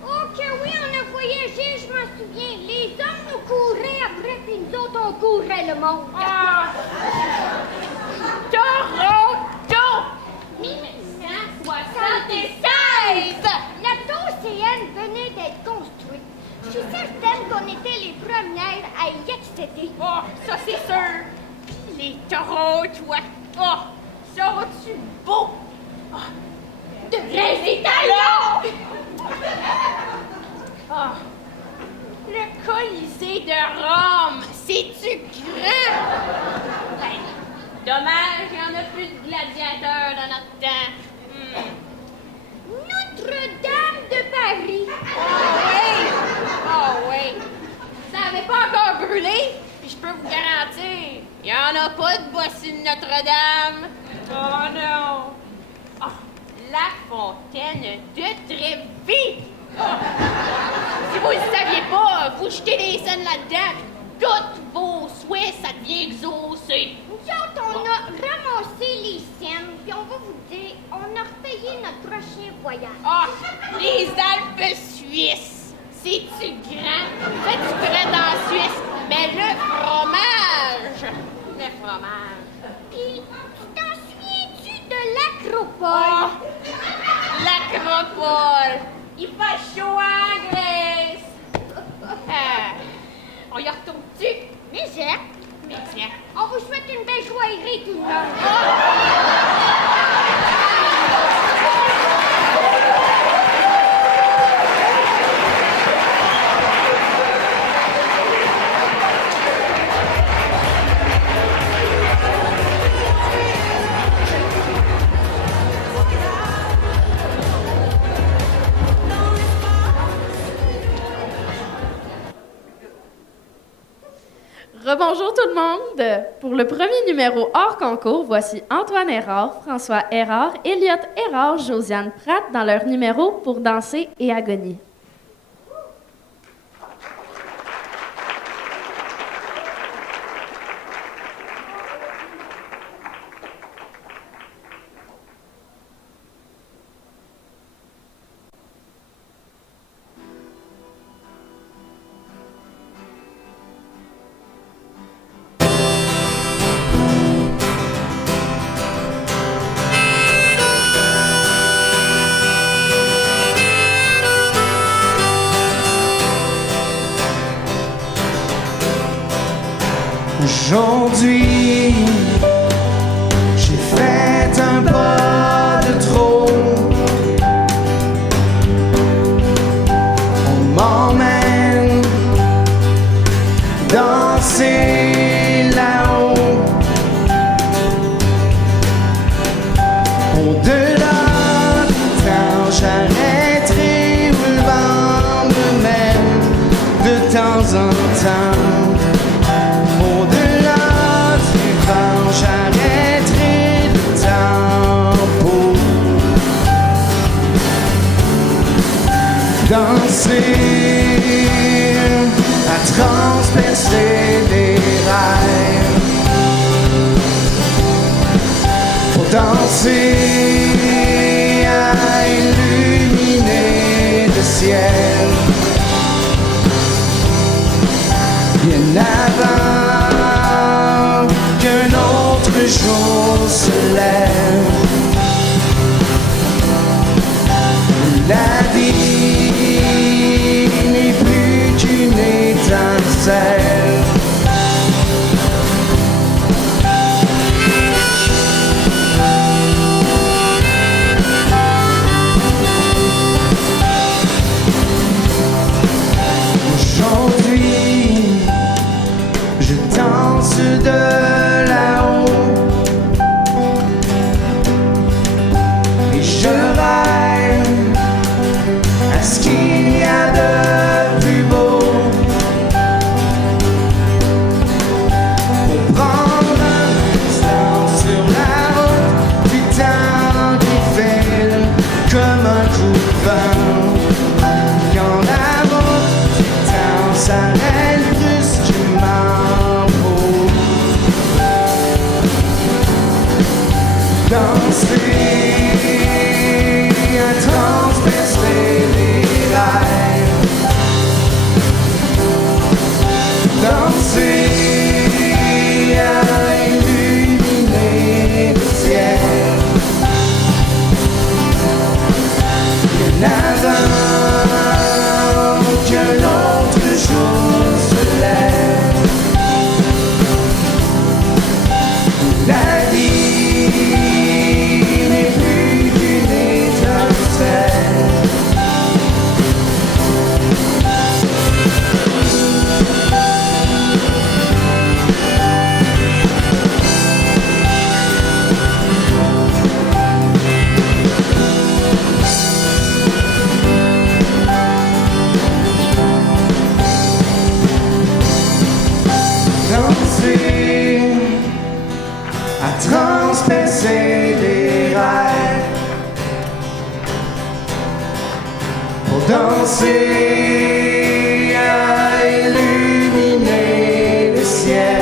Oh que oui, on a voyagé, je m'en souviens. Les hommes nous couraient après, puis nous autres, on courait le monde. Ah! Toronto! 1976! L'océan venait d'être construit. Je suis certaine qu'on était les premières à y accéder. Oh, ça c'est sûr. Puis les taureaux, toi. Oh, sont-tu beaux? Oh, de vrais Italiens! Oh, Colisée de Rome! C'est-tu grand? Ben, dommage, il n'y en a plus de gladiateurs dans notre temps. Notre-Dame de Paris. Oh oui! Ça n'avait pas encore brûlé, puis je peux vous garantir, il n'y en a pas de bossu de Notre-Dame. Oh non! Oh, la fontaine de Trévi! Oh. Si vous ne le saviez pas, vous jetez des scènes là-dedans, puis toutes vos souhaits, ça devient exaucé. Nous autres, on a ramassé les scènes, puis on va vous dire, on a repayé notre prochain voyage. Ah, les Alpes suisses! C'est-tu grand? Fais-tu prêt en Suisse? Mais le fromage! Le fromage! Puis, tu t'en souviens-tu de l'Acropole? Oh, l'Acropole! Il fait chaud en Grèce! On y retourne-tu? Mais c'est. On vous souhaite une belle joaillerie, tout le monde. Rebonjour tout le monde! Pour le premier numéro hors concours, voici Antoine Erard, François Erard, Elliot Erard, Josiane Pratt dans leur numéro Pour danser et agonie. Aujourd'hui, j'ai fait un pas de trop. On m'emmène danser là-haut. Au-delà du temps, j'arrêterai où le vent me mène de temps en temps. J'arrêterai le tempo. Danser, à transpercer les rêves. Pour danser, à illuminer le ciel. Bien avant qu'un autre jour se lève, la vie n'est plus qu'une étincelle. Aujourd'hui, je danse de là-haut et je rêve à ce qu'il y a de plus beau pour prendre un instant sur la route du temps qui file comme un coup de vent. Quand la route du temps s'arrête brusquement pour danser, à transpercer les rêves. Danser, à illuminer le ciel. Bien avant que l'autre jour se lève, la vie danser à illuminer le ciel.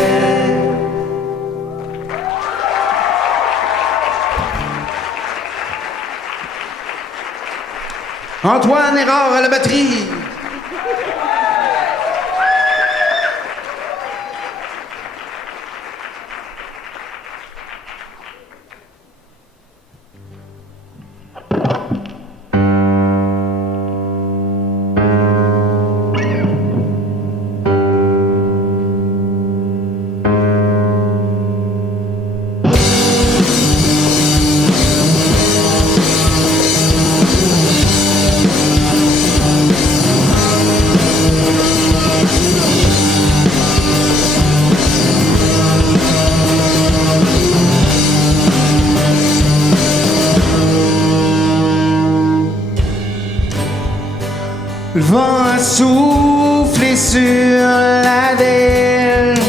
Antoine Errard à la batterie. Le vent a soufflé sur la ville,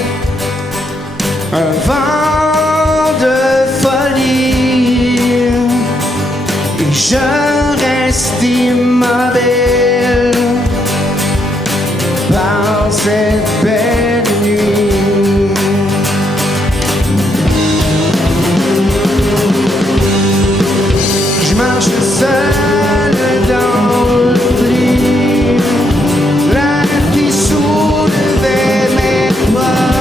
un vent de folie, et je reste immobile par cette belle nuit. Je marche seul dans soulevait mes bras.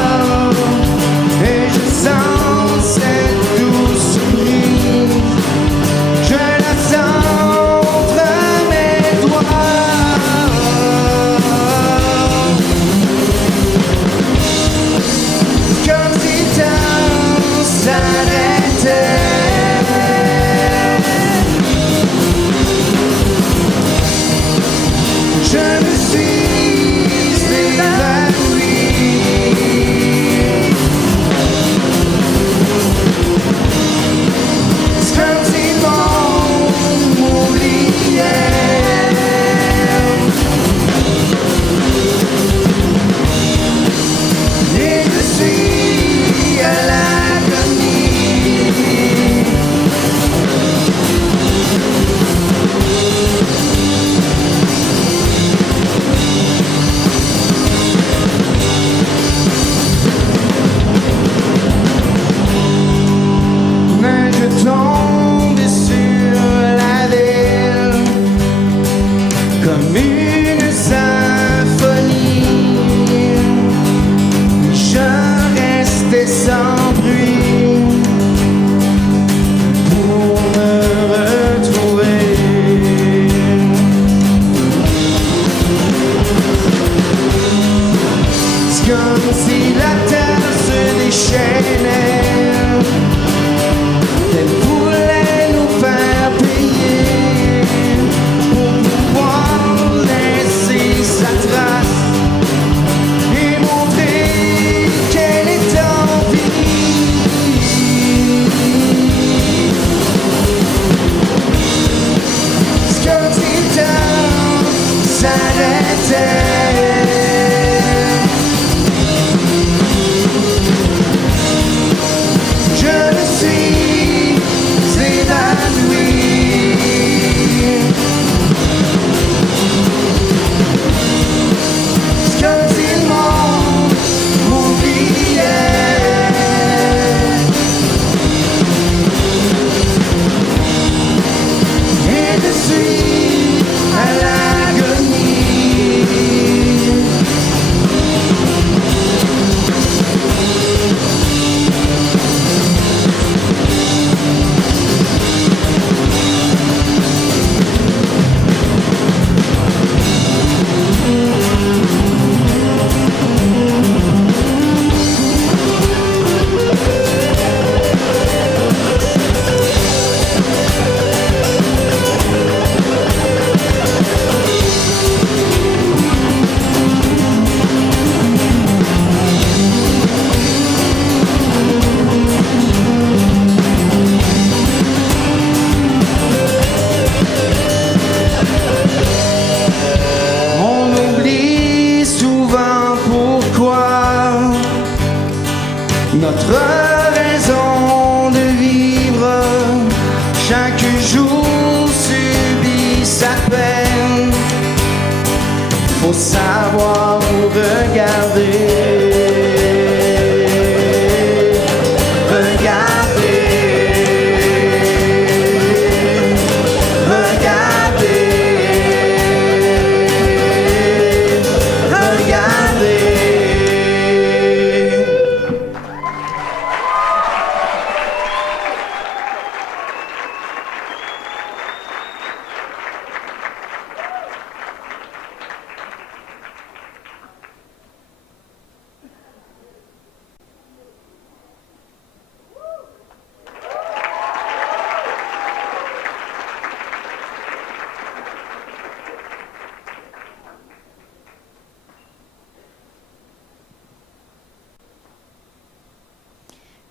faut savoir où regarder.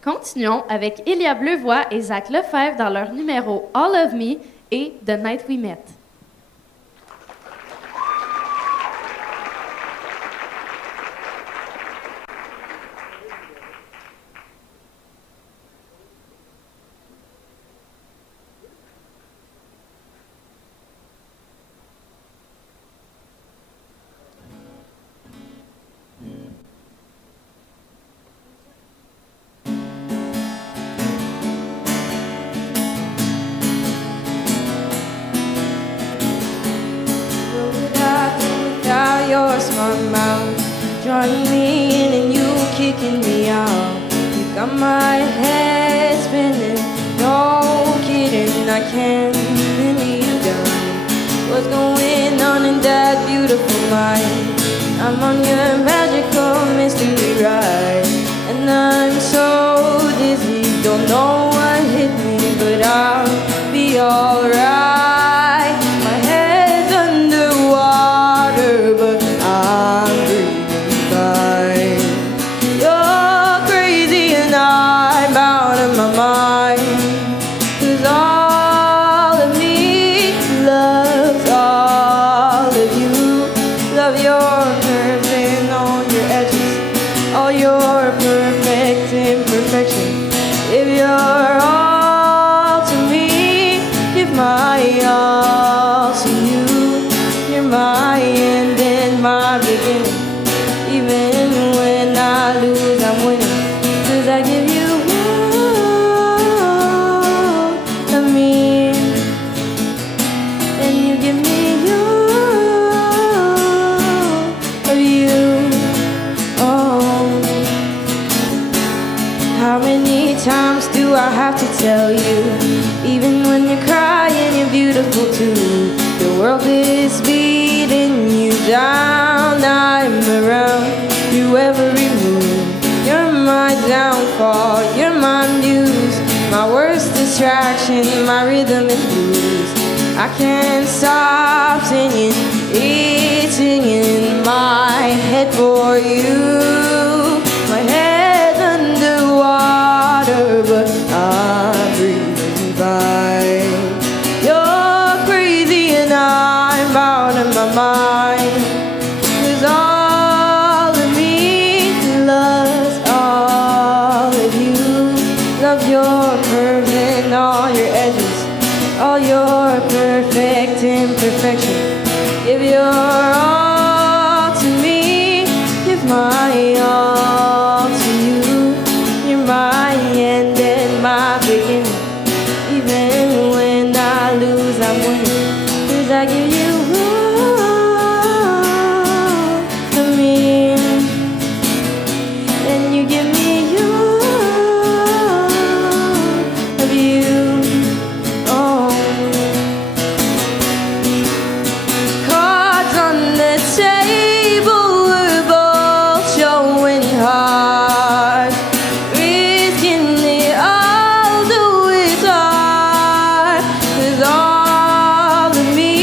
Continuons avec Elia Bleuvoix et Zach Lefebvre dans leur numéro All of Me et The Night We Met. Your smart mouth drawing me in and you kicking me out. You got my head spinning, no kidding, I can't pin you down. What's going on in that beautiful mind? I'm on your magical mystery ride, and I'm so dizzy, don't know what hit me, but I'll be alright. My head's underwater, but I'm breathing fine. You're crazy and I'm out of my mind, 'cause all of me loves all of you. Love your curves and all your edges, all your perfect imperfection. If you're all to me, give my all to you. You're my end and my beginning. Even when I lose, I'm winning, 'cause I give you all of me, and you give me all of you. Oh, how many times do I have to tell you? Even when you're crying, you're beautiful too. The world is beating you down. I'm around you every move. You're my downfall, you're my muse, my worst distraction, my rhythm and blues. I can't stop singing, it's singing in my head for you. My head's underwater, but I'm breathing fine. You're crazy and I'm out of my mind, 'cause all of me loves all of you. Love your curves and all your edges, all your perfect imperfection. If you're all to me, give my all to you. You're my end and my beginning. Even when I lose, I'm winning, 'cause I give you all of me, and you give me all of you. Oh, cards on the table, we're both showing heart, risking it all, though it's hard, 'cause all of me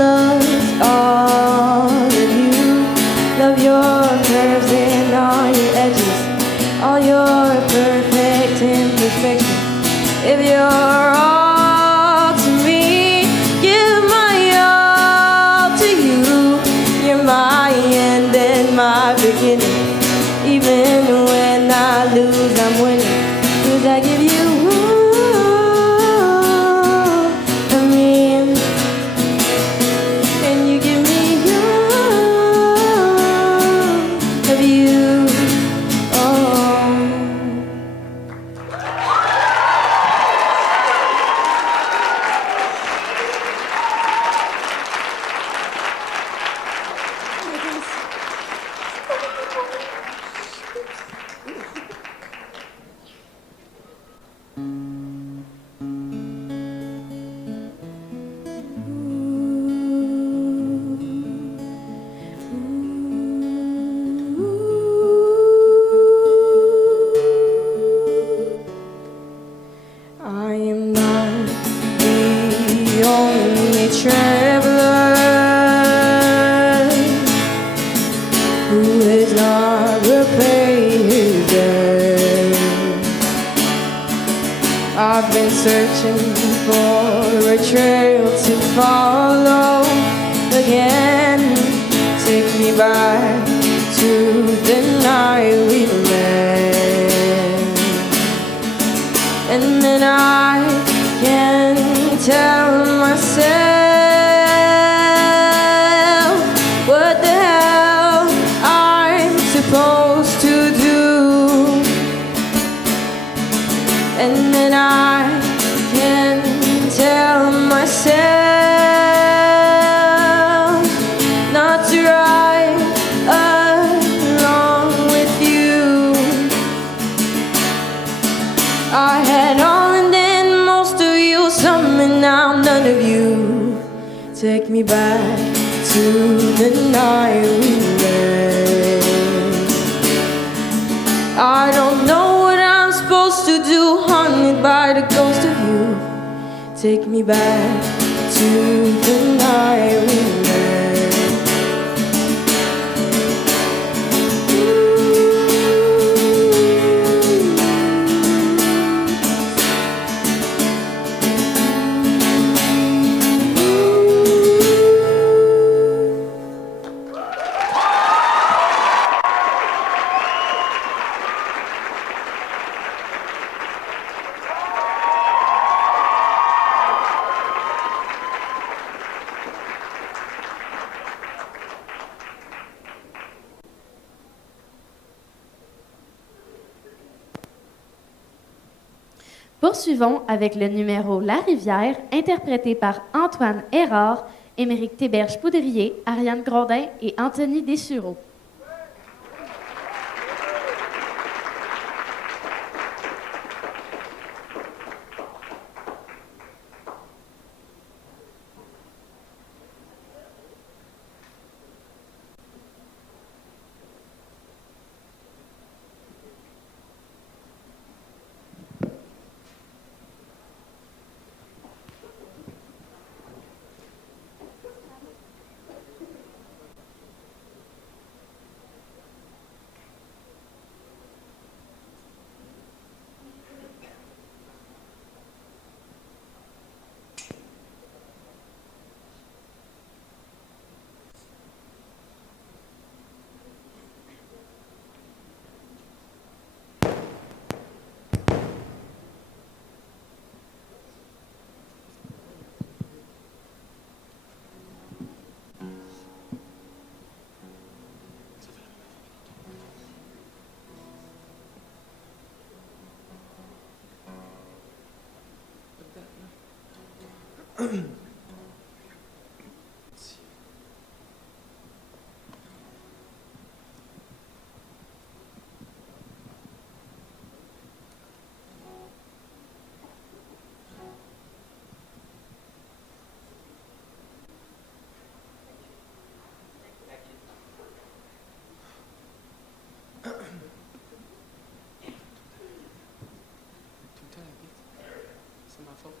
loves all of you. Love your curves and all your edges, all your perfect imperfection. If you're all to me, give my all to you. You're my end and my beginning. Even when I lose, I'm winning, 'cause I give you all of me, and you give me all I am not the only traveler who has not repaid his debt. I've been searching for a trail to follow again. Take me back to the night we met, and then I can tell myself what the hell I'm supposed to do, and then I can tell myself not to ride along with you. I had all and then most of you, some and now none of you. Take me back to the night we met. I don't know what I'm supposed to do, haunted by the ghost of you. Take me back to the night we met. Poursuivons avec le numéro La Rivière, interprété par Antoine Hérard, Émeric Théberge-Poudrier, Ariane Grondin et Anthony Dessureau. C'est ma faute.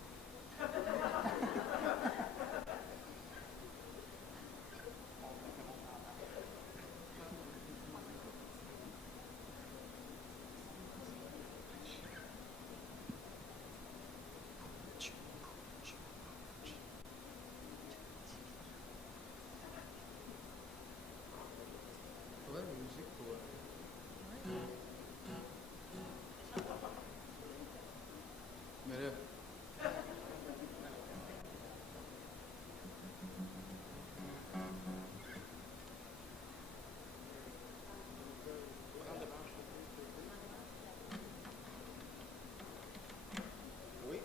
Ouais, la musique pour... Mais là... Oui.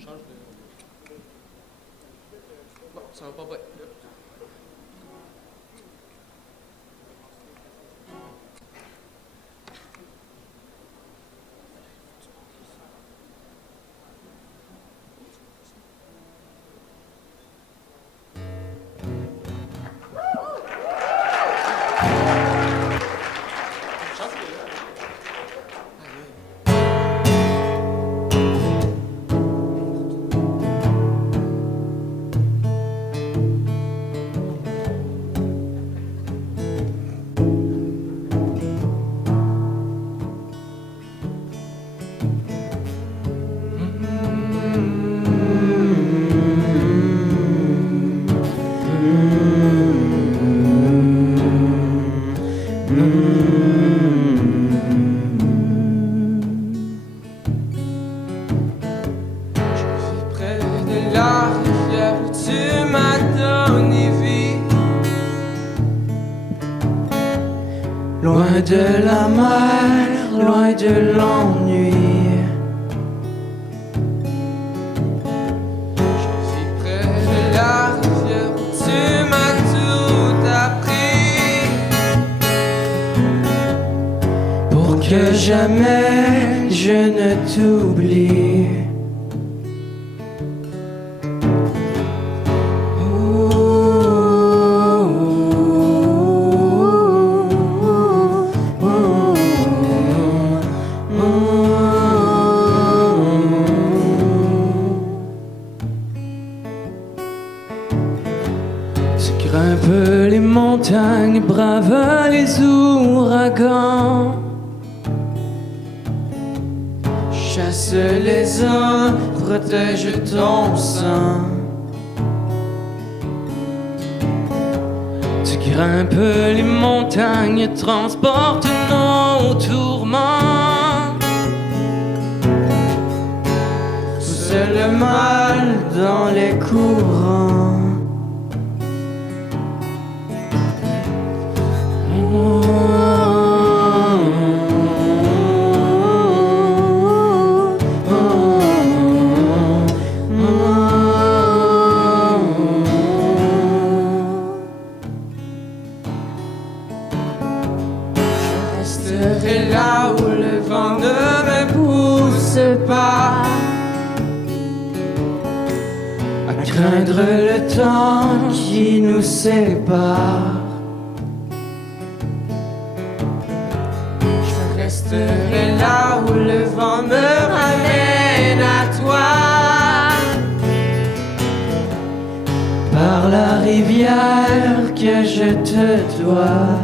Change de... Bon, ça va pas bien. Près de la rivière où tu m'as donné vie, loin de la mer, loin de l'ennui. Je vis près de la rivière où tu m'as tout appris, pour que jamais je ne t'oublie. Tu grimpes les montagnes, braves les ouragans, chasse les hommes, protège ton sang. Tu grimpes les montagnes, transporte nos tourments. C'est le mal dans les courants. Je resterai là où le vent ne me pousse pas, à craindre le temps qui nous sépare. Je resterai là où le vent me ramène à toi, par la rivière que je te dois.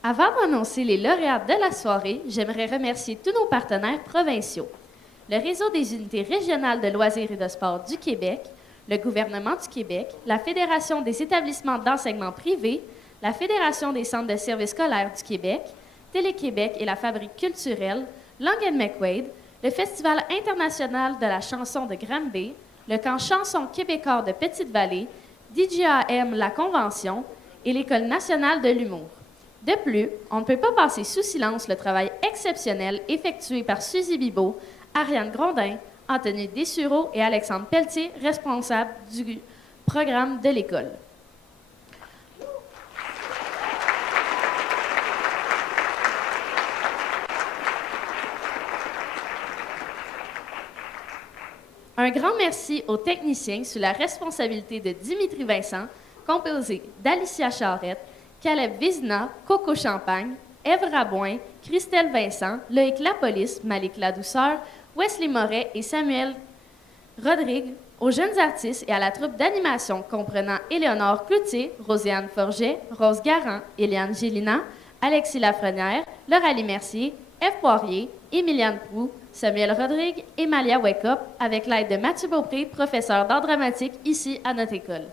Avant d'annoncer les lauréats de la soirée, j'aimerais remercier tous nos partenaires provinciaux. Le Réseau des unités régionales de loisirs et de sport du Québec, le gouvernement du Québec, la Fédération des établissements d'enseignement privés, la Fédération des centres de services scolaires du Québec, Télé-Québec et la Fabrique culturelle, Long & McQuaid, le Festival international de la chanson de Granby, le camp chanson québécois de Petite-Vallée, DJAM La Convention et l'École nationale de l'humour. De plus, on ne peut pas passer sous silence le travail exceptionnel effectué par Suzy Bibeau, Ariane Grondin, Anthony Dessureau et Alexandre Pelletier, responsables du programme de l'école. Un grand merci aux techniciens sous la responsabilité de Dimitri Vincent, composé d'Alicia Charrette, Caleb Vizina, Coco Champagne, Ève Rabouin, Christelle Vincent, Loïc Lapolice, Malik Ladouceur, Wesley Moret et Samuel Rodrigue, aux jeunes artistes et à la troupe d'animation comprenant Éléonore Cloutier, Rosiane Forget, Rose Garand, Eliane Gélina, Alexis Lafrenière, Lauralie Mercier, Ève Poirier, Émiliane Proux, Samuel Rodrigue et Malia Wake-up avec l'aide de Mathieu Beaupré, professeur d'art dramatique ici à notre école.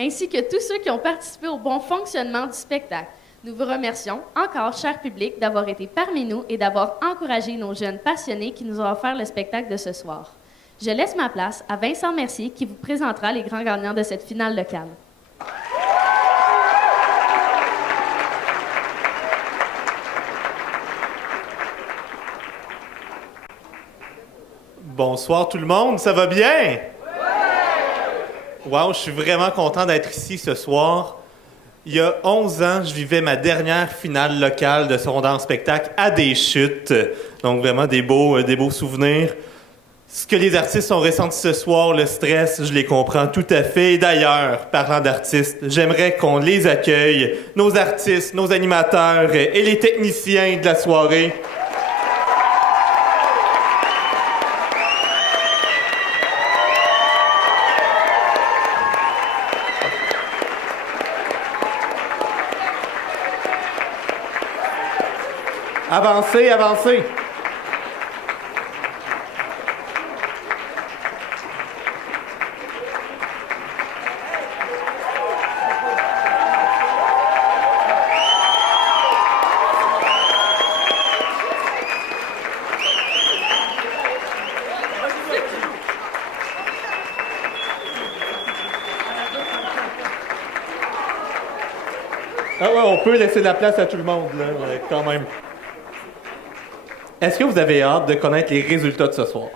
Ainsi que tous ceux qui ont participé au bon fonctionnement du spectacle. Nous vous remercions encore, cher public, d'avoir été parmi nous et d'avoir encouragé nos jeunes passionnés qui nous ont offert le spectacle de ce soir. Je laisse ma place à Vincent Mercier qui vous présentera les grands gagnants de cette finale locale. Bonsoir tout le monde, ça va bien? Wow, je suis vraiment content d'être ici ce soir. Il y a 11 ans, je vivais ma dernière finale locale de secondaire en spectacle à des chutes. Donc vraiment des beaux souvenirs. Ce que les artistes ont ressenti ce soir, le stress, je les comprends tout à fait. Et d'ailleurs, parlant d'artistes, j'aimerais qu'on les accueille, nos artistes, nos animateurs et les techniciens de la soirée. Avancez, avancez. Ah ouais, on peut laisser de la place à tout le monde, là, quand même. Est-ce que vous avez hâte de connaître les résultats de ce soir?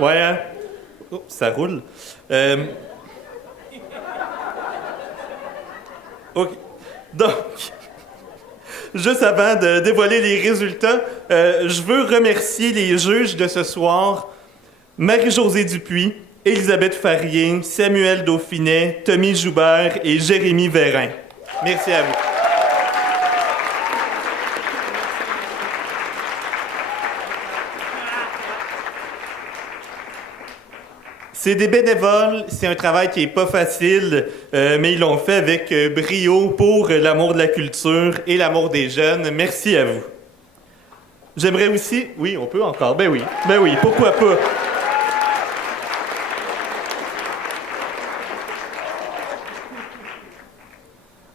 Ouais, hein? Oups, ça roule. OK. Donc, juste avant de dévoiler les résultats, je veux remercier les juges de ce soir, Marie-Josée Dupuis, Élisabeth Farier, Samuel Dauphinet, Tommy Joubert et Jérémy Vérin. Merci à vous. C'est des bénévoles, c'est un travail qui est pas facile, mais ils l'ont fait avec brio pour l'amour de la culture et l'amour des jeunes. Merci à vous. J'aimerais aussi... Oui, on peut encore. Ben oui, pourquoi pas.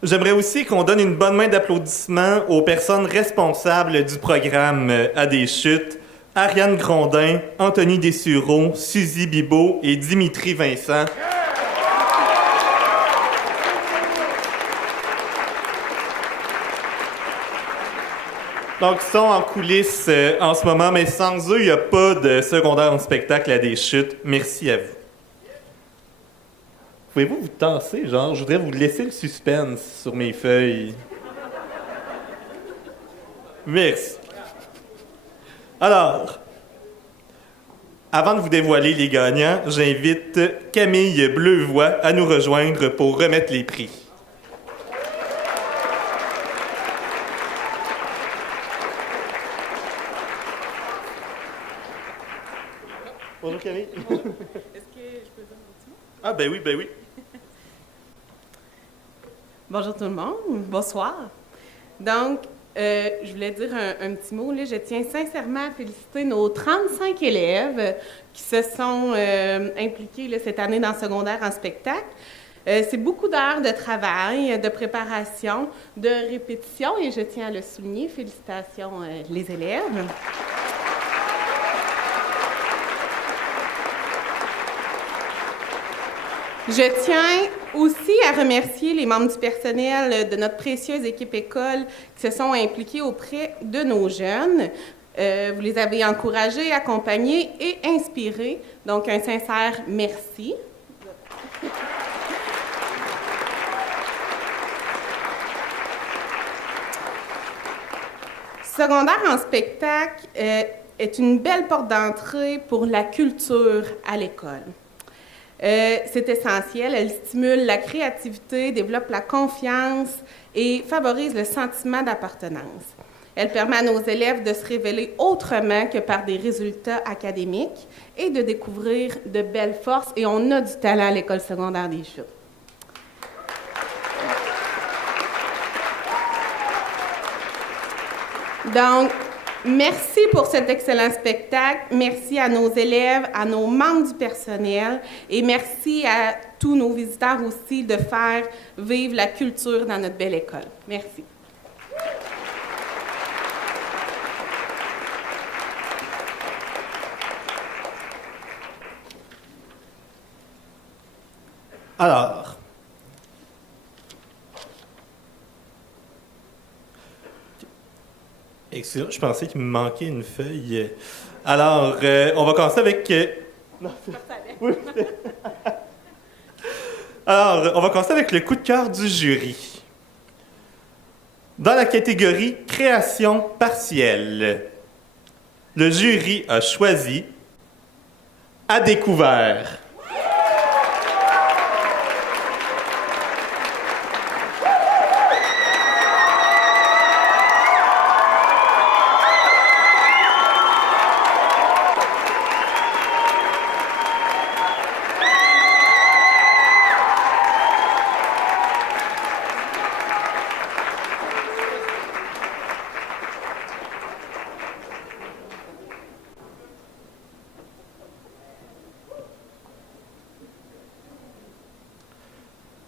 J'aimerais aussi qu'on donne une bonne main d'applaudissements aux personnes responsables du programme À des chutes. Ariane Grondin, Anthony Dessureau, Suzy Bibot et Dimitri Vincent. Donc, ils sont en coulisses en ce moment, mais sans eux, il n'y a pas de secondaire en spectacle à des chutes. Merci à vous. Pouvez-vous vous tasser, genre? Je voudrais vous laisser le suspense sur mes feuilles. Merci. Alors, avant de vous dévoiler les gagnants, j'invite Camille Bleuvoix à nous rejoindre pour remettre les prix. Bonjour Camille. Bonjour. Est-ce que je peux dire un petit mot? Ah ben oui. Bonjour tout le monde. Bonsoir. Donc, je voulais dire un petit mot. Là. Je tiens sincèrement à féliciter nos 35 élèves qui se sont impliqués là, cette année dans le secondaire en spectacle. C'est beaucoup d'heures de travail, de préparation, de répétition et je tiens à le souligner. Félicitations les élèves. Je tiens aussi à remercier les membres du personnel de notre précieuse équipe école qui se sont impliqués auprès de nos jeunes. Vous les avez encouragés, accompagnés et inspirés. Donc, un sincère merci. Secondaire en spectacle est une belle porte d'entrée pour la culture à l'école. C'est essentiel, elle stimule la créativité, développe la confiance et favorise le sentiment d'appartenance. Elle permet à nos élèves de se révéler autrement que par des résultats académiques et de découvrir de belles forces. Et on a du talent à l'École secondaire des Chutes. Donc, merci pour cet excellent spectacle. Merci à nos élèves, à nos membres du personnel et merci à tous nos visiteurs aussi de faire vivre la culture dans notre belle école. Merci. Alors, excusez-moi, je pensais qu'il me manquait une feuille. Alors, on va commencer avec... Alors, on va commencer avec le coup de cœur du jury. Dans la catégorie création partielle, le jury a choisi À découvert.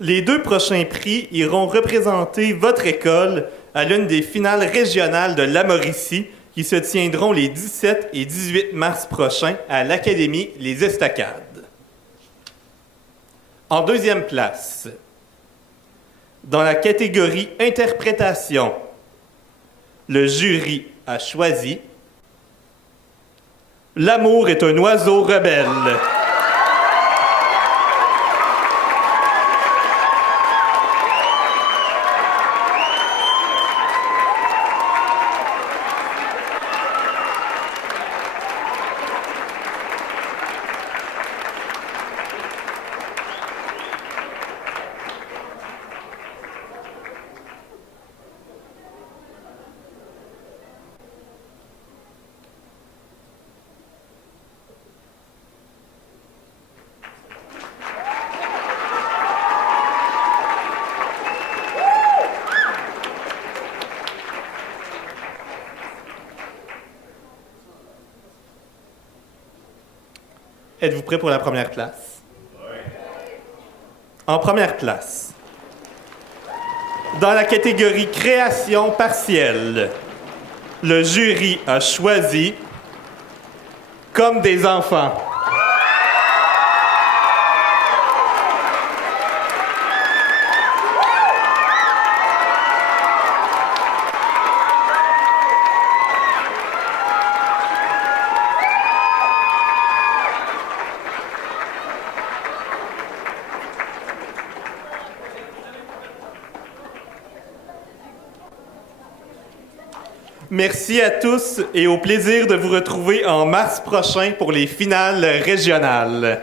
Les 2 prochains prix iront représenter votre école à l'une des finales régionales de la Mauricie qui se tiendront les 17 et 18 mars prochains à l'Académie Les Estacades. En 2e place, dans la catégorie interprétation, le jury a choisi L'amour est un oiseau rebelle. Êtes-vous prêt pour la première place? Oui. En première place, dans la catégorie création partielle, le jury a choisi Comme des enfants. Merci à tous et au plaisir de vous retrouver en mars prochain pour les finales régionales.